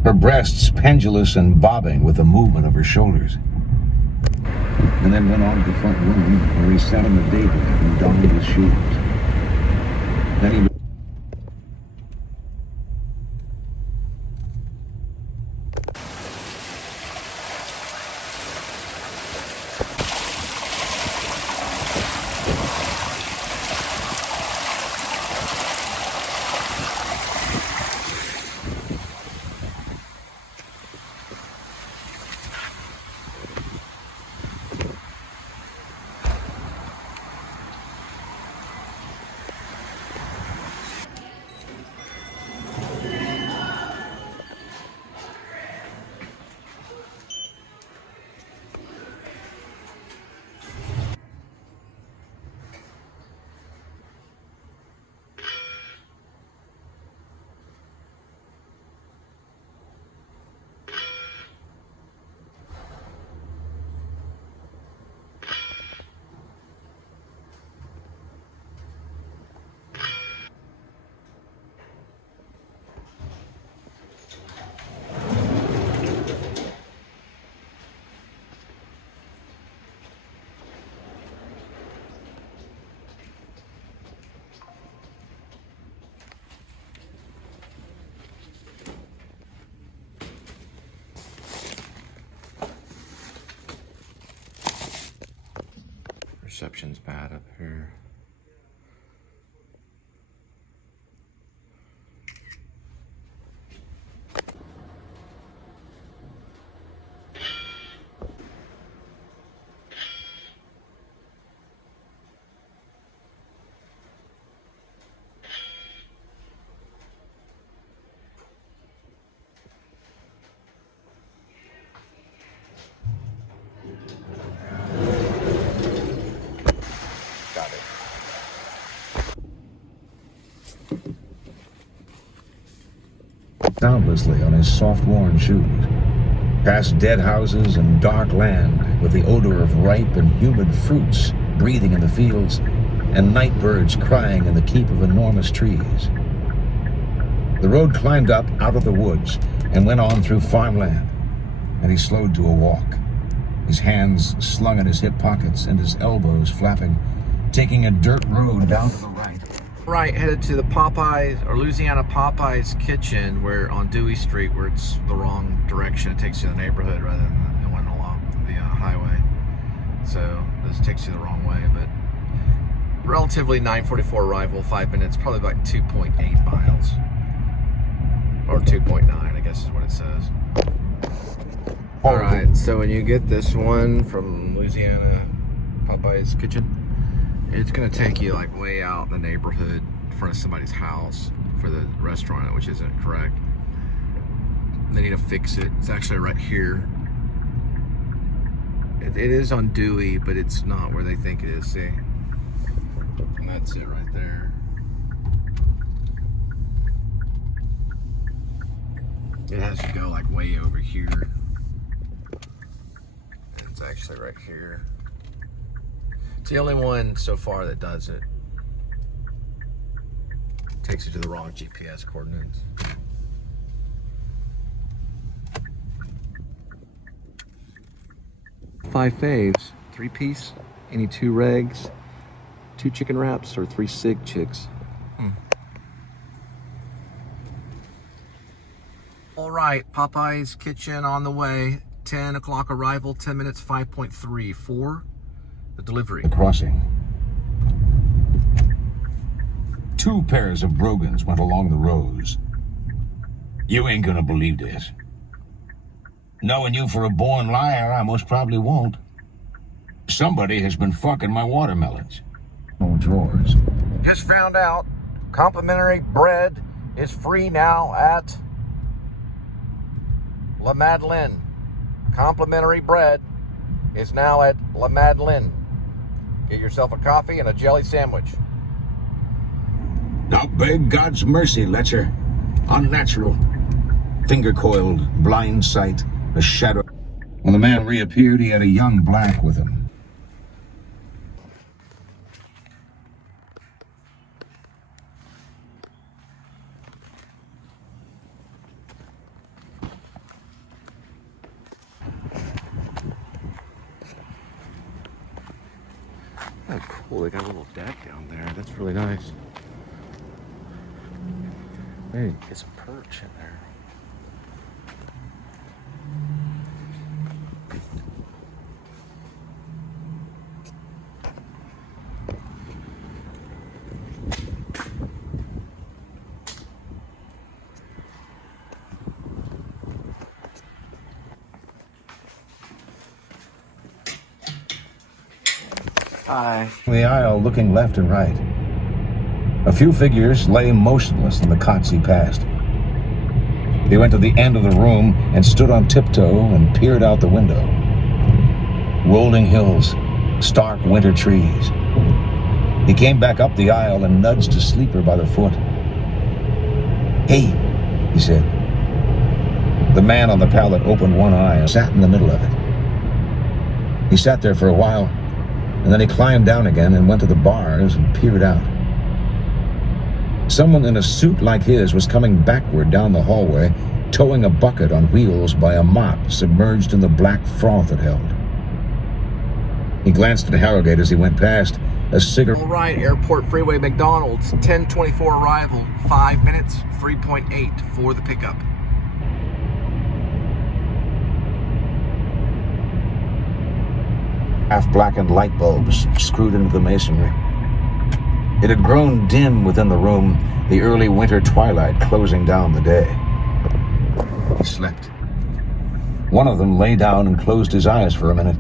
Her breasts pendulous and bobbing with the movement of her shoulders. And then went on to the front room where he sat on the table and donned his shoes. Then he Reception's bad up here. soundlessly on his soft-worn shoes, past dead houses and dark land with the odor of ripe and humid fruits breathing in the fields and night birds crying in the keep of enormous trees. The road climbed up out of the woods and went on through farmland, and he slowed to a walk, his hands slung in his hip pockets and his elbows flapping, taking a dirt road down to the right. Right, headed to the Popeyes, or Louisiana Popeyes kitchen, where on Dewey Street, where it's the wrong direction. It takes you to the neighborhood rather than the one along the highway. So this takes you the wrong way, but relatively 9:44 arrival, 5 minutes, probably about 2.8 miles. Or 2.9, I guess is what it says. All right, so when you get this one from Louisiana Popeyes kitchen, it's gonna take you like way out in the neighborhood in front of somebody's house for the restaurant, which isn't correct. They need to fix it. It's actually right here. It is on Dewey, but it's not where they think it is, see? And that's it right there. It has to go like way over here. And it's actually right here. It's the only one so far that does it. Takes you to the wrong GPS coordinates. Five faves, 3-piece, any 2 regs, 2 chicken wraps, or 3 sig chicks. All right, Popeye's Kitchen on the way. 10 o'clock arrival, 10 minutes, 5.3 for the delivery. Crossing. 2 pairs of brogans went along the rows. You ain't gonna believe this. Knowing you for a born liar, I most probably won't. Somebody has been fucking my watermelons. Oh, drawers. Just found out complimentary bread is free now at La Madeleine. Complimentary bread is now at La Madeleine. Get yourself a coffee and a jelly sandwich. Now beg God's mercy, Letcher. Unnatural. Finger-coiled, blind sight, a shadow. When the man reappeared, he had a young black with him. Oh, cool. They got a little deck down there. That's really nice. Hey, get some perch in there. Hi. The aisle, looking left and right. A few figures lay motionless in the cots he passed. He went to the end of the room and stood on tiptoe and peered out the window. Rolling hills, stark winter trees. He came back up the aisle and nudged a sleeper by the foot. "Hey," he said. The man on the pallet opened one eye and sat in the middle of it. He sat there for a while, and then he climbed down again and went to the bars and peered out. Someone in a suit like his was coming backward down the hallway, towing a bucket on wheels by a mop submerged in the black froth it held. He glanced at Harrogate as he went past, a cigarette. All right, Airport Freeway McDonald's, 10:24 arrival, 5 minutes, 3.8 for the pickup. Half-blackened light bulbs screwed into the masonry. It had grown dim within the room, the early winter twilight closing down the day. He slept. One of them lay down and closed his eyes for a minute,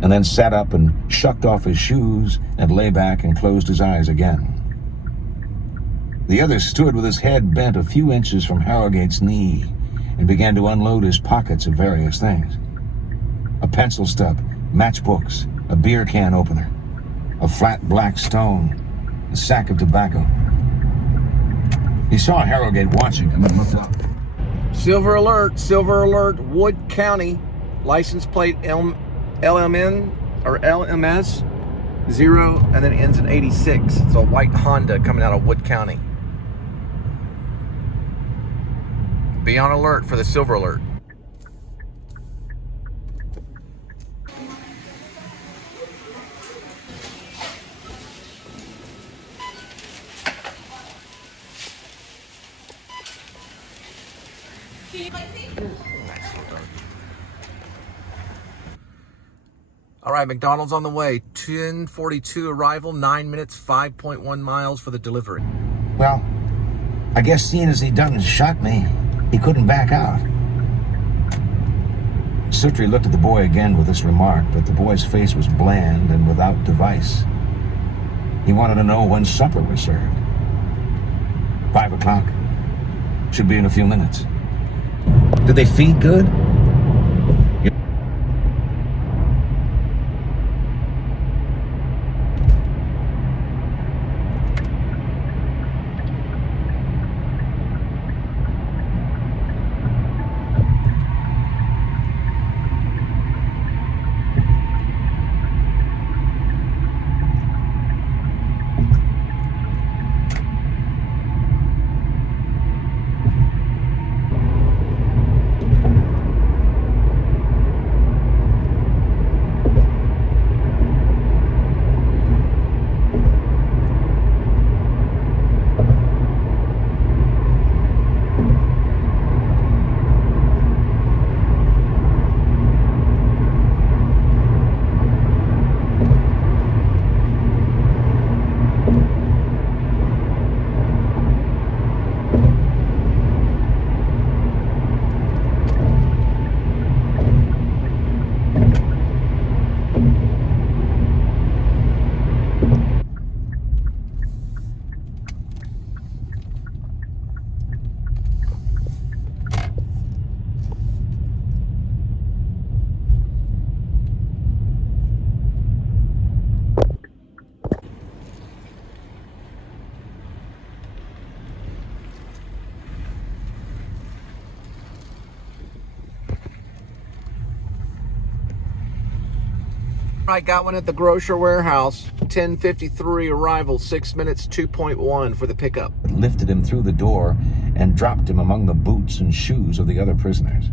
and then sat up and shucked off his shoes and lay back and closed his eyes again. The other stood with his head bent a few inches from Harrogate's knee and began to unload his pockets of various things. A pencil stub, matchbooks, a beer can opener, a flat black stone, a sack of tobacco. He saw Harrogate watching him and looked up. Silver alert, Wood County, license plate LMN or LMS 0 and then ends in 86. It's a white Honda coming out of Wood County. Be on alert for the silver alert. All right, McDonald's on the way. 10:42 arrival, 9 minutes, 5.1 miles for the delivery. Well, I guess seeing as he done shot me, he couldn't back out. Suttree looked at the boy again with this remark, but the boy's face was bland and without device. He wanted to know when supper was served. 5 o'clock. Should be in a few minutes. Did they feed good? I got one at the grocery warehouse. 10:53 arrival, 6 minutes, 2.1 for the pickup. Lifted him through the door and dropped him among the boots and shoes of the other prisoners.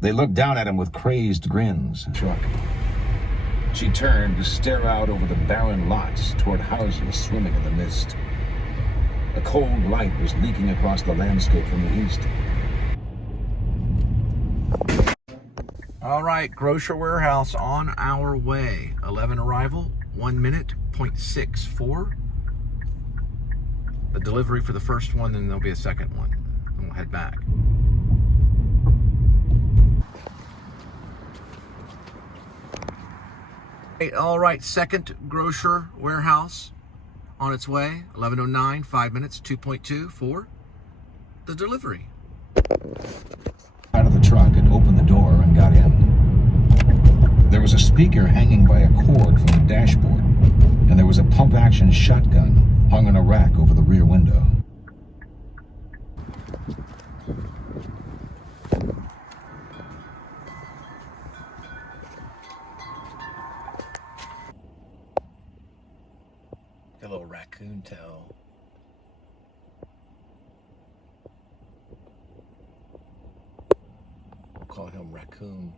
They looked down at him with crazed grins. Shook. She turned to stare out over the barren lots toward houses swimming in the mist. A cold light was leaking across the landscape from the east. All right, grocery warehouse on our way. 11 arrival, 1 minute, 0.64. The delivery for the first one, then there'll be a second one. And we'll head back. All right, second grocery warehouse on its way. 11:09, 5 minutes, 2.2 for the delivery. Out of the truck and opened the door and got in. There was a speaker hanging by a cord from the dashboard, and there was a pump-action shotgun hung on a rack over the rear window. A little raccoon tail. We'll call him Raccoon.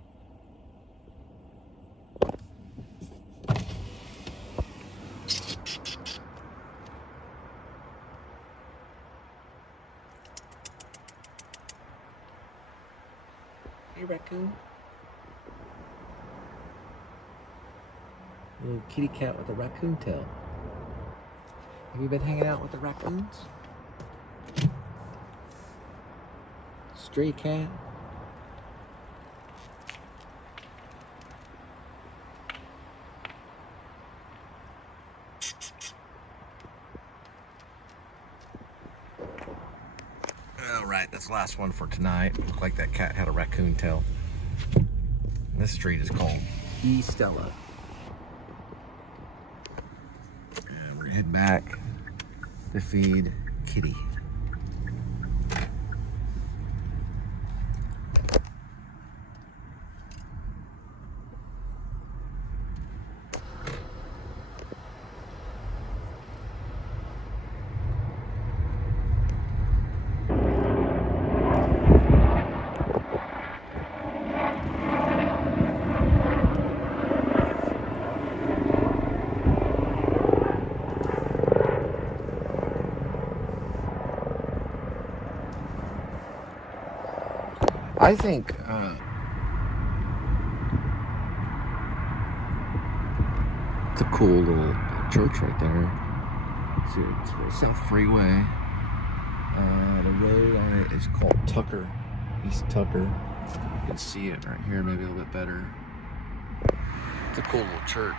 Hey, Raccoon. Little kitty cat with a raccoon tail. Have you been hanging out with the raccoons? Stray cat. All right, that's the last one for tonight. Looked like that cat had a raccoon tail. This street is called E. Stella. And we're heading back to feed Kitty. I think it's a cool little church right there. It's South Freeway. The road on it is called Tucker, East Tucker. You can see it right here, maybe a little bit better. It's a cool little church.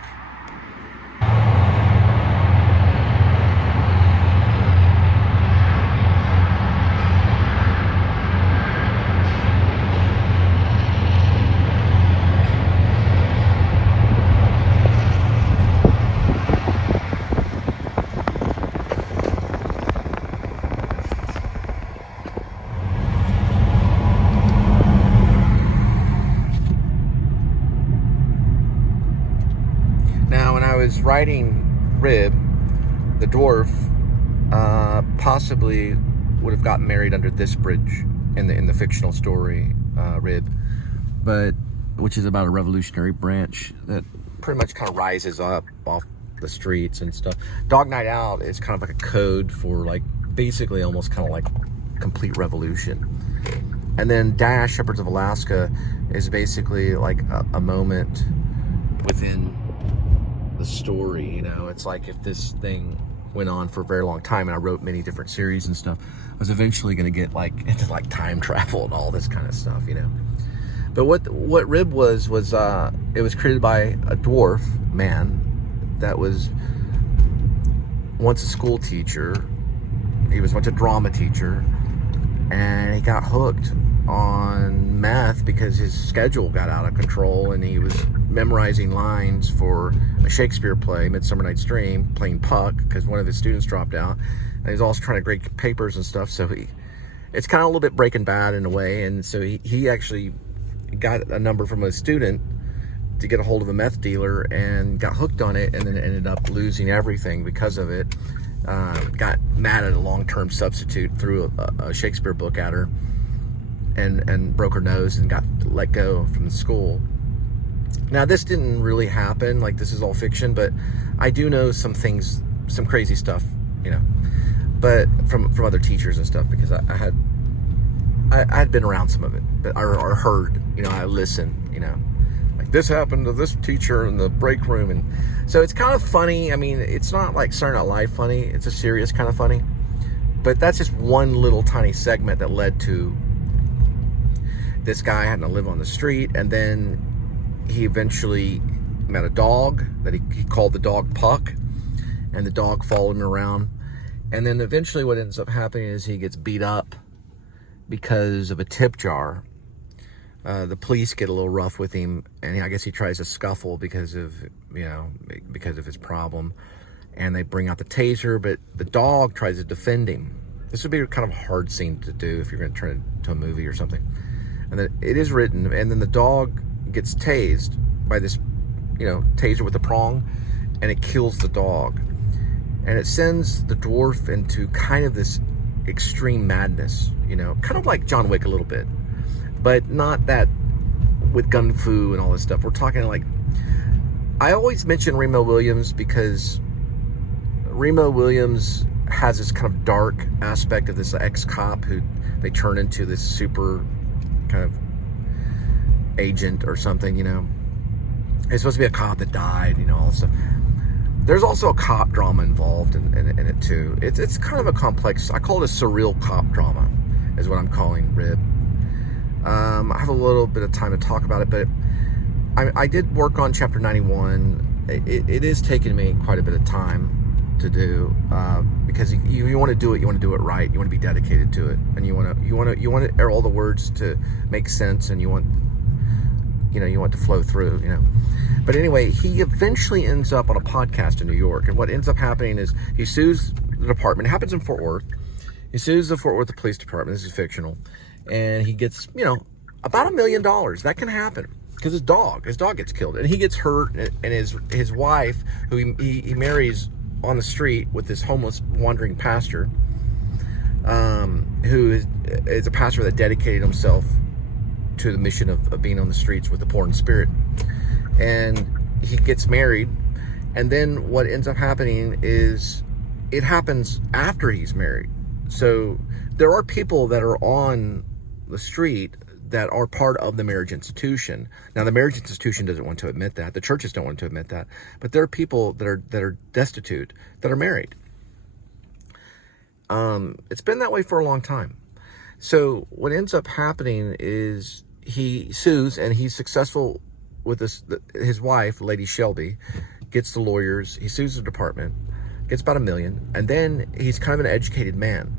Was writing Rib, the dwarf, possibly would have gotten married under this bridge in the fictional story, Rib, but which is about a revolutionary branch that pretty much kind of rises up off the streets and stuff. Dog Night Out is kind of like a code for like basically almost kind of like complete revolution. And then Dash, Shepherds of Alaska, is basically like a moment within the story, you know. It's like if this thing went on for a very long time and I wrote many different series and stuff, I was eventually going to get like into like time travel and all this kind of stuff, you know. But what Rib was it was created by a dwarf man that was once a school teacher. He was once a drama teacher, and he got hooked on math because his schedule got out of control, and he was memorizing lines for a Shakespeare play, Midsummer Night's Dream, playing Puck because one of his students dropped out, and he's also trying to grade papers and stuff. So it's kind of a little bit Breaking Bad in a way, and so he actually got a number from a student to get a hold of a meth dealer and got hooked on it, and then ended up losing everything because of it. Got mad at a long-term substitute, threw a Shakespeare book at her, and broke her nose and got let go from the school. Now, this didn't really happen. Like, this is all fiction, but I do know some things, some crazy stuff, you know, but from other teachers and stuff, because I had been around some of it, but or heard, you know, I listened, you know, like, this happened to this teacher in the break room. And so it's kind of funny. I mean, it's not like Saturday Night Live funny. It's a serious kind of funny, but that's just one little tiny segment that led to this guy having to live on the street. And then he eventually met a dog that he called the dog Puck, and the dog followed him around. And then eventually what ends up happening is he gets beat up because of a tip jar. The police get a little rough with him, and I guess he tries to scuffle because of his problem. And they bring out the taser, but the dog tries to defend him. This would be a kind of hard scene to do if you're going to turn it into a movie or something. And then it is written, and then the dog gets tased by this, you know, taser with a prong, and it kills the dog. And it sends the dwarf into kind of this extreme madness, you know, kind of like John Wick a little bit, but not that with gun fu and all this stuff. We're talking like, I always mention Remo Williams because Remo Williams has this kind of dark aspect of this ex-cop who they turn into this super kind of agent or something, you know. It's supposed to be a cop that died, you know, all this stuff. There's also a cop drama involved in it too. It's kind of a complex, I call it a surreal cop drama, is what I'm calling Rib. I have a little bit of time to talk about it, but I did work on chapter 91. It is taking me quite a bit of time to do, because you want to do it, you want to do it right, you want to be dedicated to it, and you want all the words to make sense, and you want to flow through, you know. But anyway, he eventually ends up on a podcast in New York, and what ends up happening is he sues the department. It happens in Fort Worth. He sues the Fort Worth Police Department. This is fictional, and he gets, you know, about $1 million. That can happen because his dog gets killed, and he gets hurt, and his wife, who he marries on the street with this homeless wandering pastor, who is a pastor that dedicated himself to the mission of being on the streets with the poor in spirit. And he gets married, and then what ends up happening is it happens after he's married. So there are people that are on the street that are part of the marriage institution. Now, the marriage institution doesn't want to admit that. The churches don't want to admit that. But there are people that are destitute that are married. It's been that way for a long time. So what ends up happening is he sues, and he's successful with his wife, Lady Shelby, gets the lawyers. He sues the department, gets about $1 million, and then he's kind of an educated man.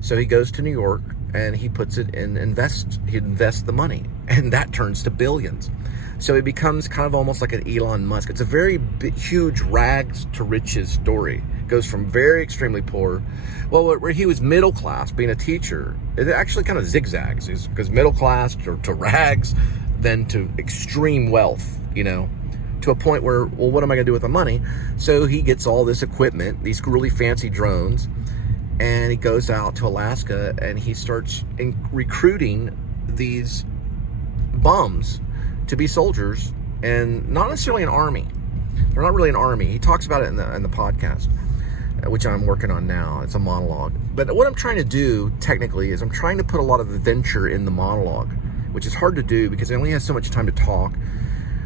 So he goes to New York, and he puts it in he invests the money, and that turns to billions. So it becomes kind of almost like an Elon Musk. It's a very huge rags to riches story. It goes from very extremely poor, well, where he was middle class, being a teacher. It actually kind of zigzags. It goes middle class to rags, then to extreme wealth, you know, to a point where, well, what am I going to do with the money? So he gets all this equipment, these really fancy drones, and he goes out to Alaska, and he starts recruiting these bums to be soldiers, and not necessarily an army. They're not really an army. He talks about it in the podcast, which I'm working on now. It's a monologue. But what I'm trying to do, technically, is I'm trying to put a lot of adventure in the monologue, which is hard to do because I only have so much time to talk.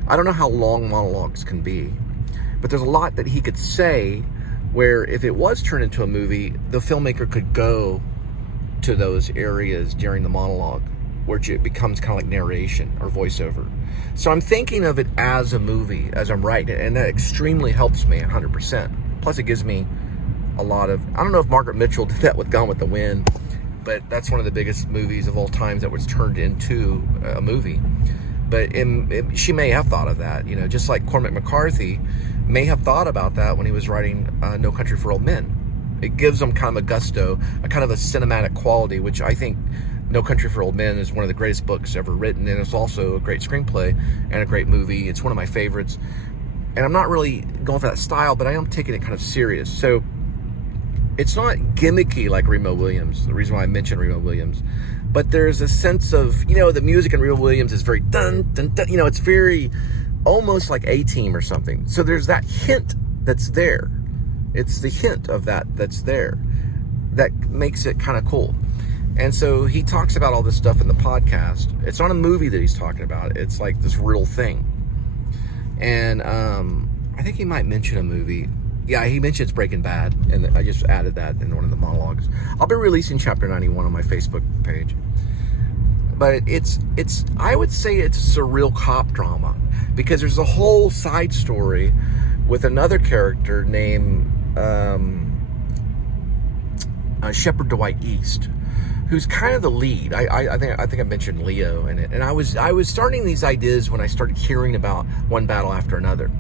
I don't know how long monologues can be, but there's a lot that he could say where if it was turned into a movie, the filmmaker could go to those areas during the monologue, where it becomes kind of like narration or voiceover. So I'm thinking of it as a movie as I'm writing it, and that extremely helps me 100%. Plus it gives me a lot of, I don't know if Margaret Mitchell did that with Gone with the Wind, but that's one of the biggest movies of all time that was turned into a movie. But she may have thought of that, you know, just like Cormac McCarthy may have thought about that when he was writing No Country for Old Men. It gives them kind of a gusto, a kind of a cinematic quality, which I think No Country for Old Men is one of the greatest books ever written, and it's also a great screenplay and a great movie. It's one of my favorites. And I'm not really going for that style, but I am taking it kind of serious. So it's not gimmicky like Remo Williams, the reason why I mentioned Remo Williams. But there's a sense of, you know, the music in Remo Williams is very dun, dun, dun. You know, it's very almost like A-Team or something. So there's that hint that's there. It's the hint of that that's there that makes it kind of cool. And so he talks about all this stuff in the podcast. It's not a movie that he's talking about. It's like this real thing. And I think he might mention a movie. Yeah, he mentions Breaking Bad, and I just added that in one of the monologues. I'll be releasing chapter 91 on my Facebook page. But it's I would say it's a surreal cop drama, because there's a whole side story with another character named Shepard Dwight East, who's kind of the lead. I think I mentioned Leo in it. And I was starting these ideas when I started hearing about One Battle After Another.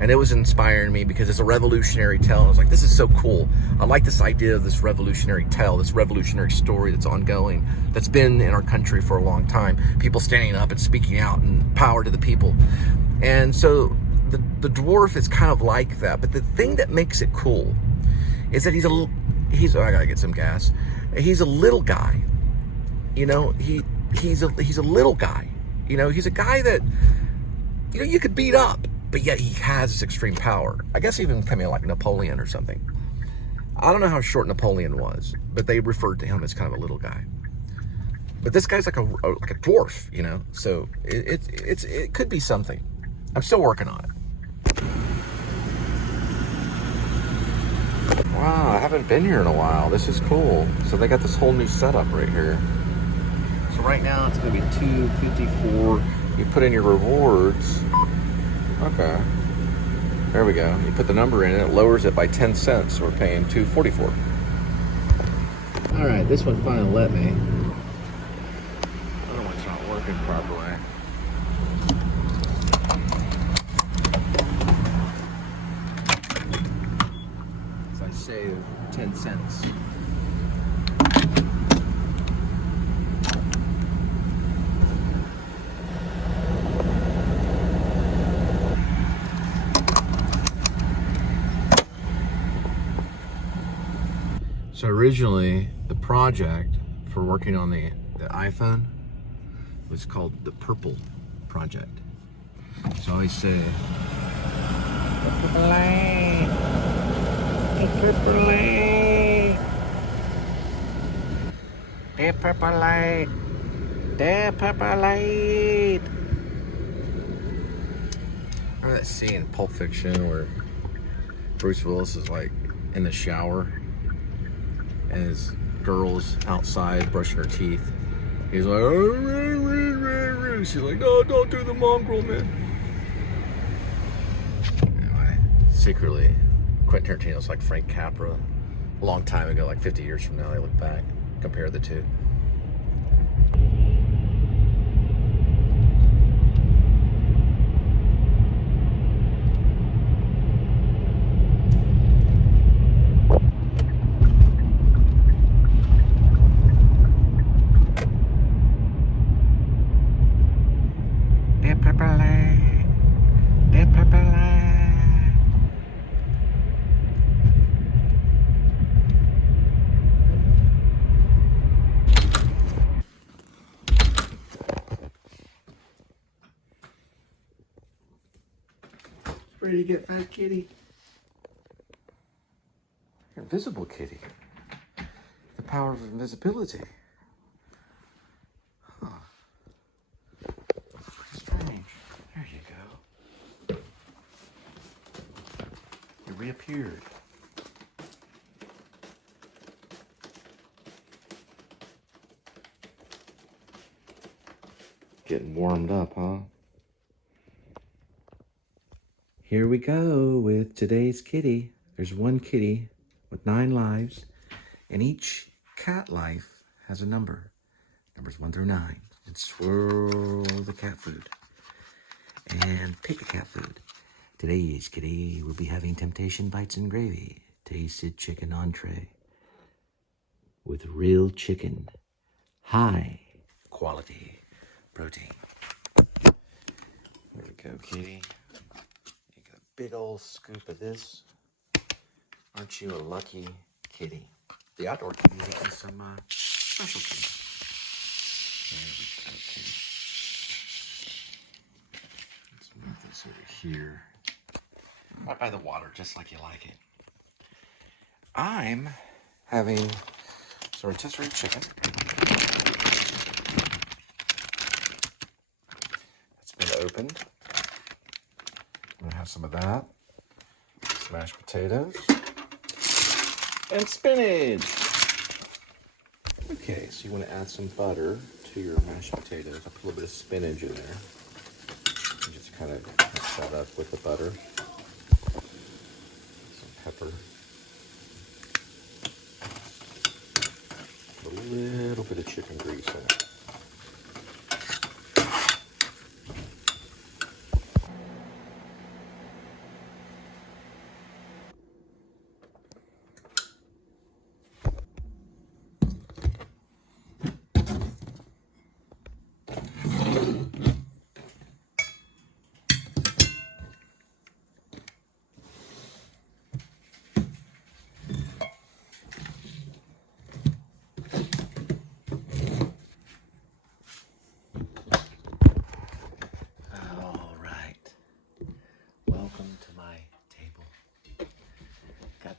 And it was inspiring me because it's a revolutionary tale. And I was like, this is so cool. I like this idea of this revolutionary tale, this revolutionary story that's ongoing, that's been in our country for a long time. People standing up and speaking out and power to the people. And so the dwarf is kind of like that. But the thing that makes it cool is that I gotta get some gas. He's a little guy, you know. He's a little guy, you know. He's a guy that, you know, you could beat up, but yet he has this extreme power. I guess even coming like Napoleon or something. I don't know how short Napoleon was, but they referred to him as kind of a little guy. But this guy's like a dwarf, you know. So it could be something. I'm still working on it. Wow, I haven't been here in a while. This is cool. So they got this whole new setup right here. So right now it's gonna be $2.54. You put in your rewards. Okay. There we go. You put the number in, it lowers it by 10 cents. So we're paying $2.44. All right, this one finally let me. Other one's not working properly. Save 10 cents. So originally, the project for working on the iPhone was called the Purple Project. So I always say, purple light. The purple light. The purple light. The purple light. Remember that scene in Pulp Fiction where Bruce Willis is like in the shower and his girl's outside brushing her teeth. He's like, oh, she's like, no, don't do the mongrel, man. Anyway, secretly, Quentin Tarantino's like Frank Capra. A long time ago, like 50 years from now, I look back, compare the two. Ready to get fat kitty? Invisible kitty. The power of invisibility. Huh. Strange. There you go. You reappeared. Getting warmed up, huh? Here we go with today's kitty. There's one kitty with 9 lives, and each cat life has a number. Numbers 1 through 9. And swirl the cat food. And pick a cat food. Today's kitty will be having Temptation Bites and Gravy. Tasted chicken entree with real chicken. high quality protein. There we go, kitty. You got a big old scoop of this. Aren't you a lucky kitty? The outdoor kitties eating some specialty. There we go, kitty. Let's move this over here. Right by the water, just like you like it. I'm having some rotisserie chicken. It's been opened. I'm gonna have some of that. Some mashed potatoes. And spinach. Okay, so you want to add some butter to your mashed potatoes. I put a little bit of spinach in there. And just kind of mix that up with the butter. Some pepper. A little bit of chicken grease in it.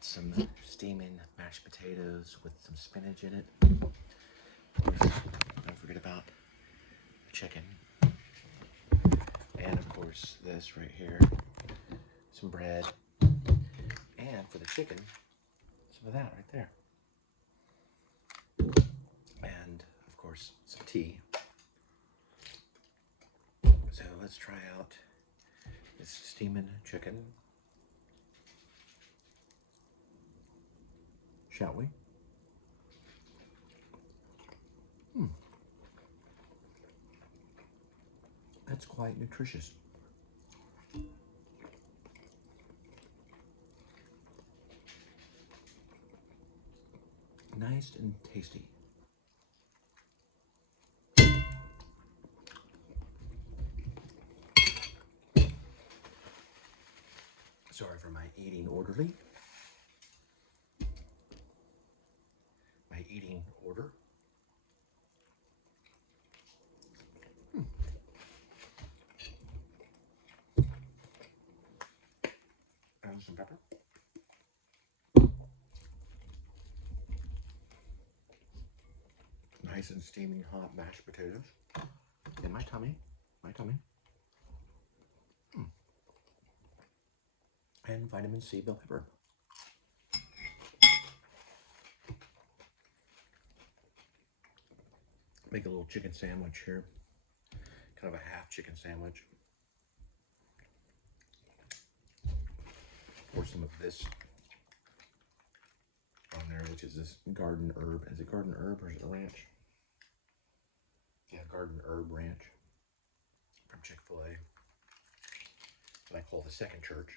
Some steaming mashed potatoes with some spinach in it. Of course, don't forget about chicken. And of course, this right here. Some bread. And for the chicken, some of that right there. And of course, some tea. So let's try out this steaming chicken. Shall we? That's quite nutritious. Nice and tasty. Sorry for my eating orderly. Eating order. And some pepper. Nice and steaming hot mashed potatoes. In my tummy. And vitamin C bell pepper. Make a little chicken sandwich here. Kind of a half chicken sandwich. Pour some of this on there, which is this garden herb. Is it garden herb or is it ranch? Yeah, garden herb ranch from Chick-fil-A. That I call the second church.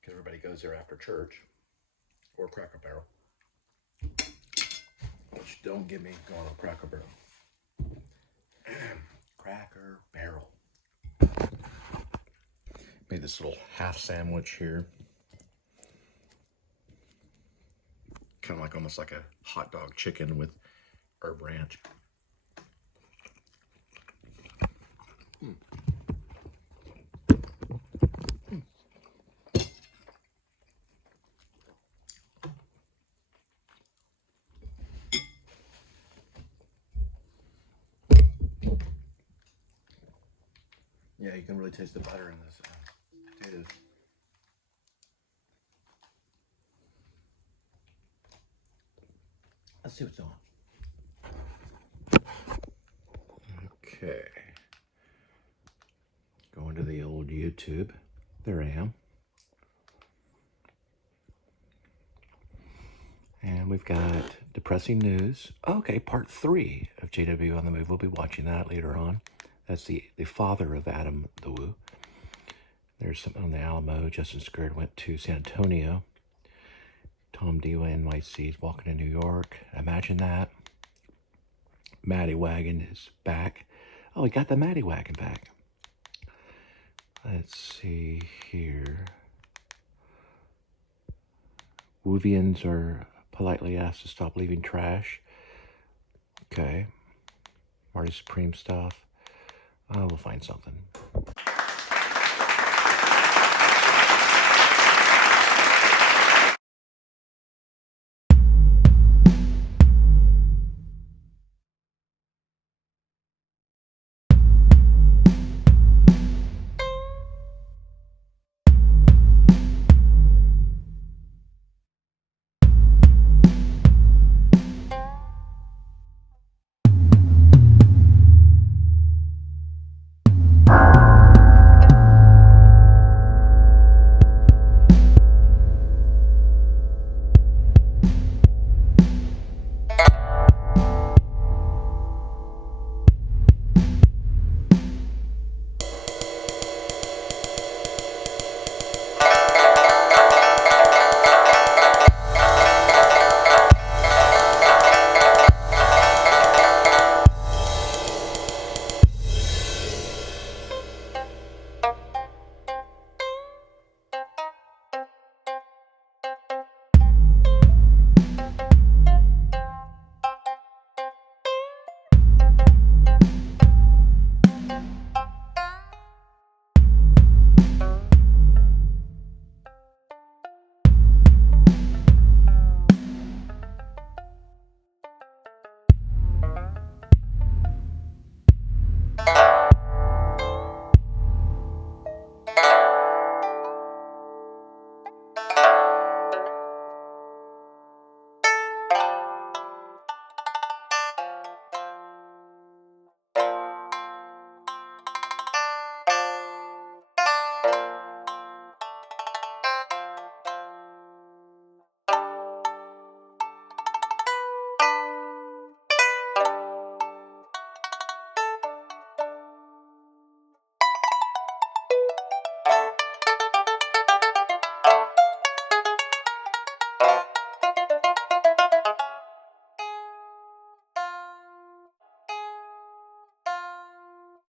Because everybody goes there after church. Or Cracker Barrel. Which don't get me going on Cracker Barrel. Cracker Barrel. Made this little half sandwich here. Kind of like almost like a hot dog chicken with herb ranch. Yeah, you can really taste the butter in this potatoes. Let's see what's on. Okay. Going to the old YouTube. There I am. And we've got depressing news. Okay, part 3 of JW on the Move. We'll be watching that later on. That's the father of Adam the Woo. There's something on the Alamo. Justin Scared went to San Antonio. Tom Dewa NYC is walking to New York. Imagine that. Matty Wagon is back. Oh, we got the Matty Wagon back. Let's see here. Woovians are politely asked to stop leaving trash. Okay. Marty Supreme stuff. We'll find something.